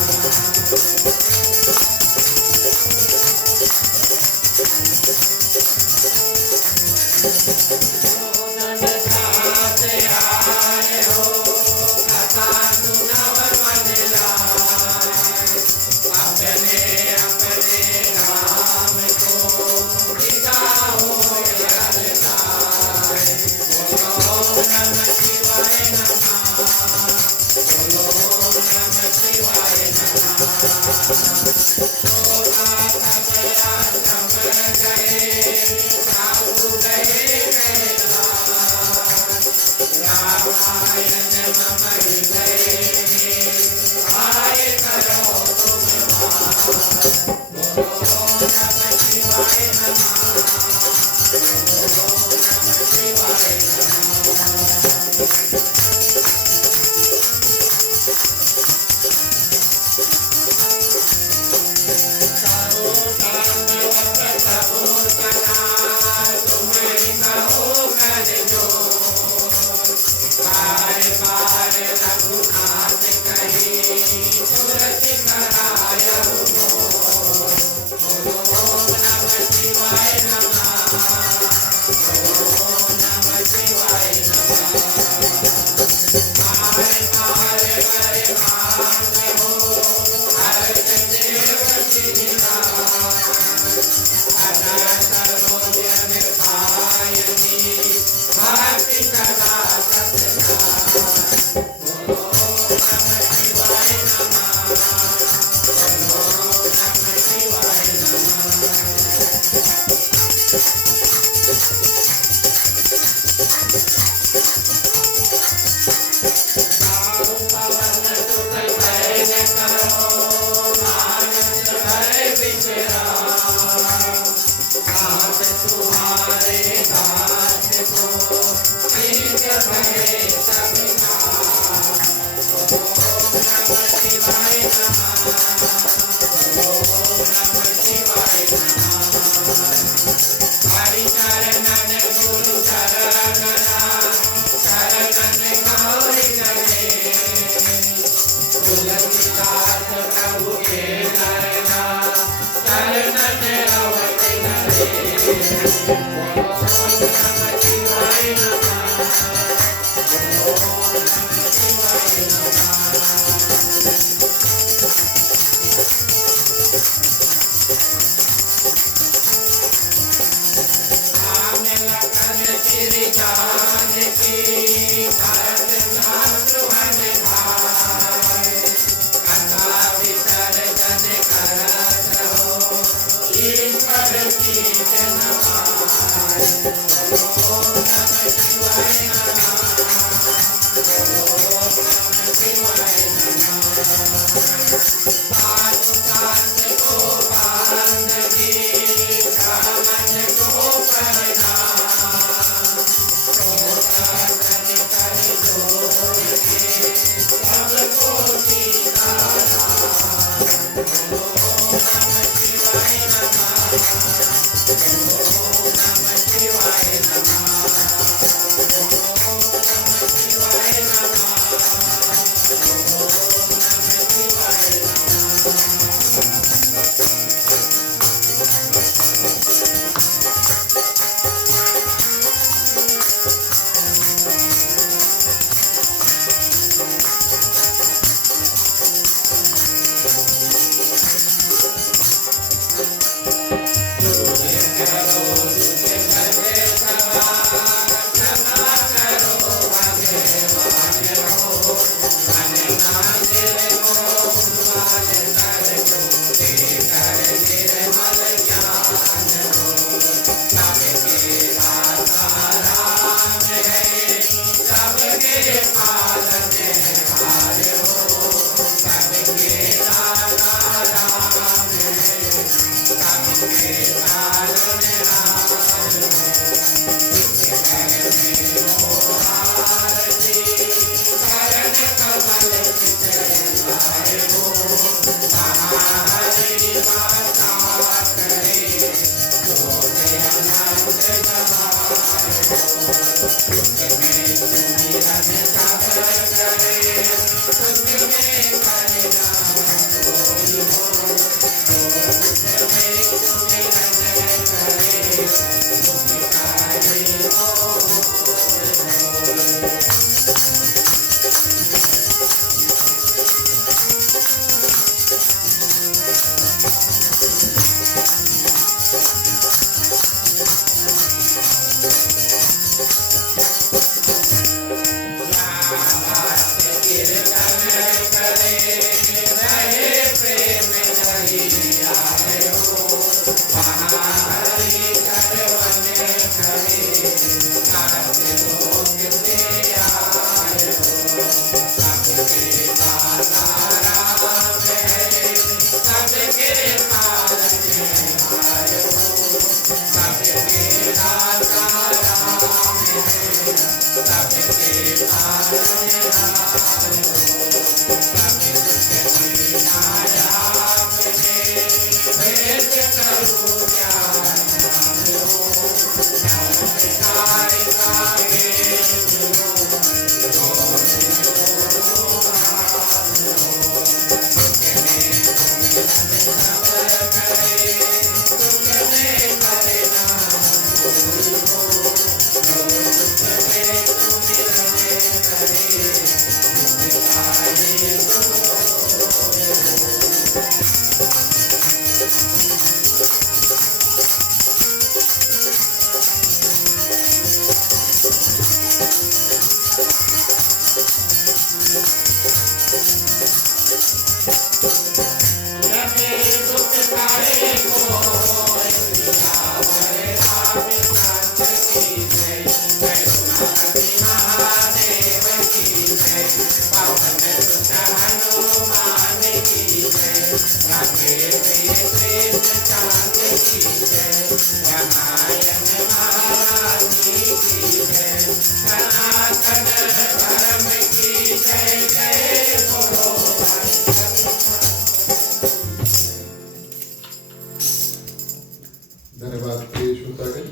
धन्यवाद प्रिय श्रोतागण।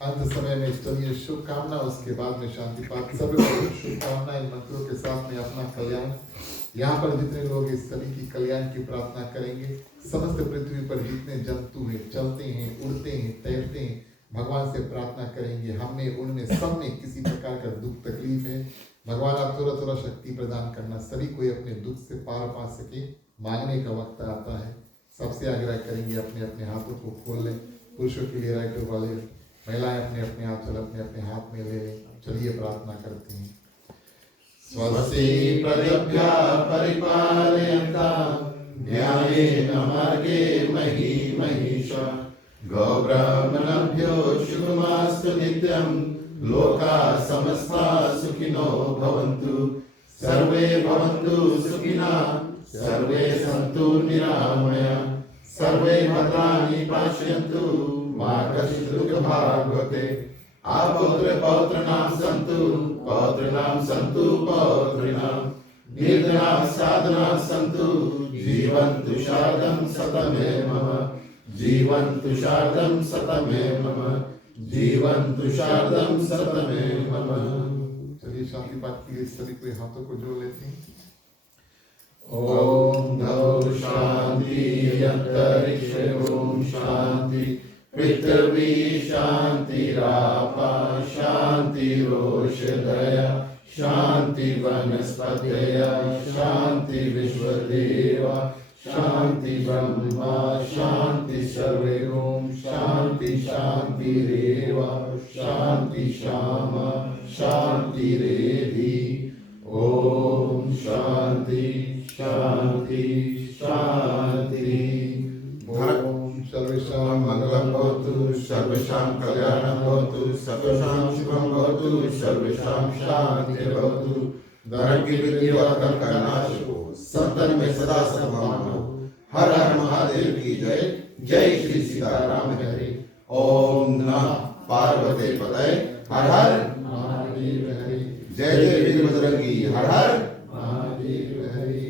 अंत समय में ईश्वरीय शुभकामना, उसके बाद में शांति पाठ। सभी को शुभकामना इन मंत्रों के साथ में अपना कल्याण, यहाँ पर जितने लोग इस सभी की कल्याण की प्रार्थना करेंगे। समस्त पृथ्वी पर जितने जंतु हैं, चलते हैं, उड़ते हैं, तैरते हैं, भगवान से प्रार्थना करेंगे। हम में, उनमें, सब में किसी प्रकार का दुख तकलीफ है, भगवान आप थोड़ा थोड़ा शक्ति प्रदान करना, सभी कोई अपने दुख से पार पा सके। मांगने का वक्त आता है। सबसे आग्रह करेंगे अपने अपने हाथों को खोल लें। पुरुषों के लिए राइट वाले, महिलाएं अपने अपने आंचल अपने अपने हाथ में ले लें। चलिए प्रार्थना करते हैं। स्वस्ति प्रजभ्यः परिपालयन्तां न्यायेन मार्गेण महीं महिषा गोब्राह्मणेभ्यो शुभमस्तु नित्यं लोकाः समस्ताः सुखिनो भवन्तु सर्वे भवन्तु सुखिनः सर्वे सन्तु निरामयाः सर्वे भद्राणि पश्यन्तु मा कश्चित् दुःखभाग् भवेत्। अपौत्र पौत्राणां सन्तु पौत्राणां सन्तु पौत्रिणां निर्धनाः साधनाः सन्तु जीवन्तु शारदं शतमेव मम जीवन्तु शारदं शतमेव मम जीवन्तु शारदं शतमेव मम। चलिए शांति पाठ के लिए सभी कोई हाथों को जोड़ लेते हैं। ओम धौ शांति अंतरिक्ष ओम शांति पृथ्वी शांतिरापा शांतिरोषधया शांति वनस्पतयः शांति विश्वदेवा शांति ब्रह्मा शांति सर्वे ओम शांति शांतिरेव शांति श्यामा शांतिरेधि ओम शांति शांति शांति। ओम सर्वेषां मंगलम भवतु सर्वेषां कल्याणं भवतु सर्वेषां शुभं भवतु सर्वेषां शान्तिर्भवतु। धर्म की वृद्धि व अधर्म का नाश हो, सत्य में सदा सद्भावना हो। हर हर महादेव की जय। जय श्री सीताराम हरे। ओम नमः पार्वती पतये हर हर महादेव हरि। जय जय वीर बजरंगी हर हर। महादेव हरि।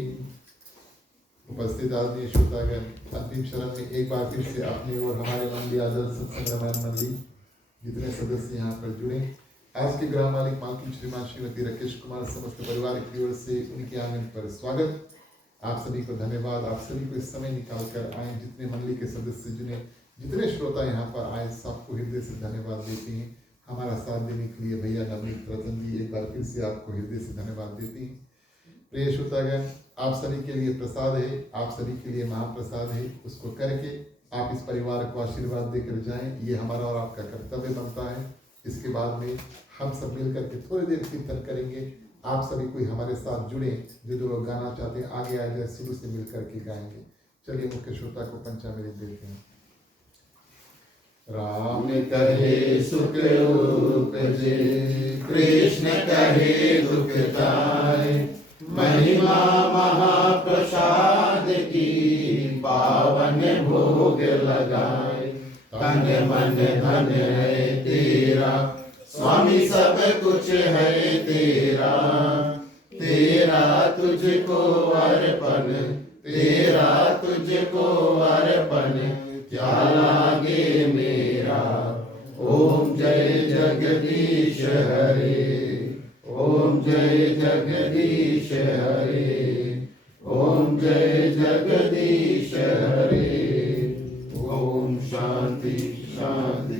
उपस्थित आदरणीय श्रोतागण, अंतिम शरण में एक बार फिर से अपनी और हमारे मंडली आदर्श सत्संग रामायण मंडली जितने सदस्य यहाँ पर जुड़े, आज के ग्राम मालिक मालकिन श्रीमान श्रीमती राकेश कुमार समस्त परिवार की ओर से उनके आंगन पर स्वागत। आप सभी को धन्यवाद। आप सभी को इस समय निकाल कर आए, जितने मंडली के सदस्य जुड़े, जितने श्रोता यहाँ पर आए, सबको हृदय से धन्यवाद देते हैं। हमारा साथ देने के लिए भैया नवनीत रतन जी एक बार फिर से आपको हृदय से धन्यवाद देते हैं। प्रिय श्रोतागण, आप सभी के लिए प्रसाद है, आप सभी के लिए महाप्रसाद है। उसको करके आप इस परिवार को आशीर्वाद देकर जाएं, ये हमारा और आपका कर्तव्य बनता है। इसके बाद में हम सब मिलकर के थोड़ी देर कीर्तन करेंगे। आप सभी कोई हमारे साथ जुड़े, जो लोग गाना चाहते हैं आगे आ जाए, शुरू से मिलकर के गाएंगे। चलिए मुख्य श्रोता को पंचामृत देते हैं। राम कहे सुख उपजे कृष्ण कहे दुख जाए महिमा महाप्रसाद की पावन भोग लगाए। तन मन धन है तेरा स्वामी सब कुछ है तेरा तेरा तुझको अर्पण तेरा तुझको अर्पण क्या लागे मेरा। ओम जय जगदीश हरे ओम जय जगदीश हरे ओम जय जगदीश हरे। ओम शांति शांति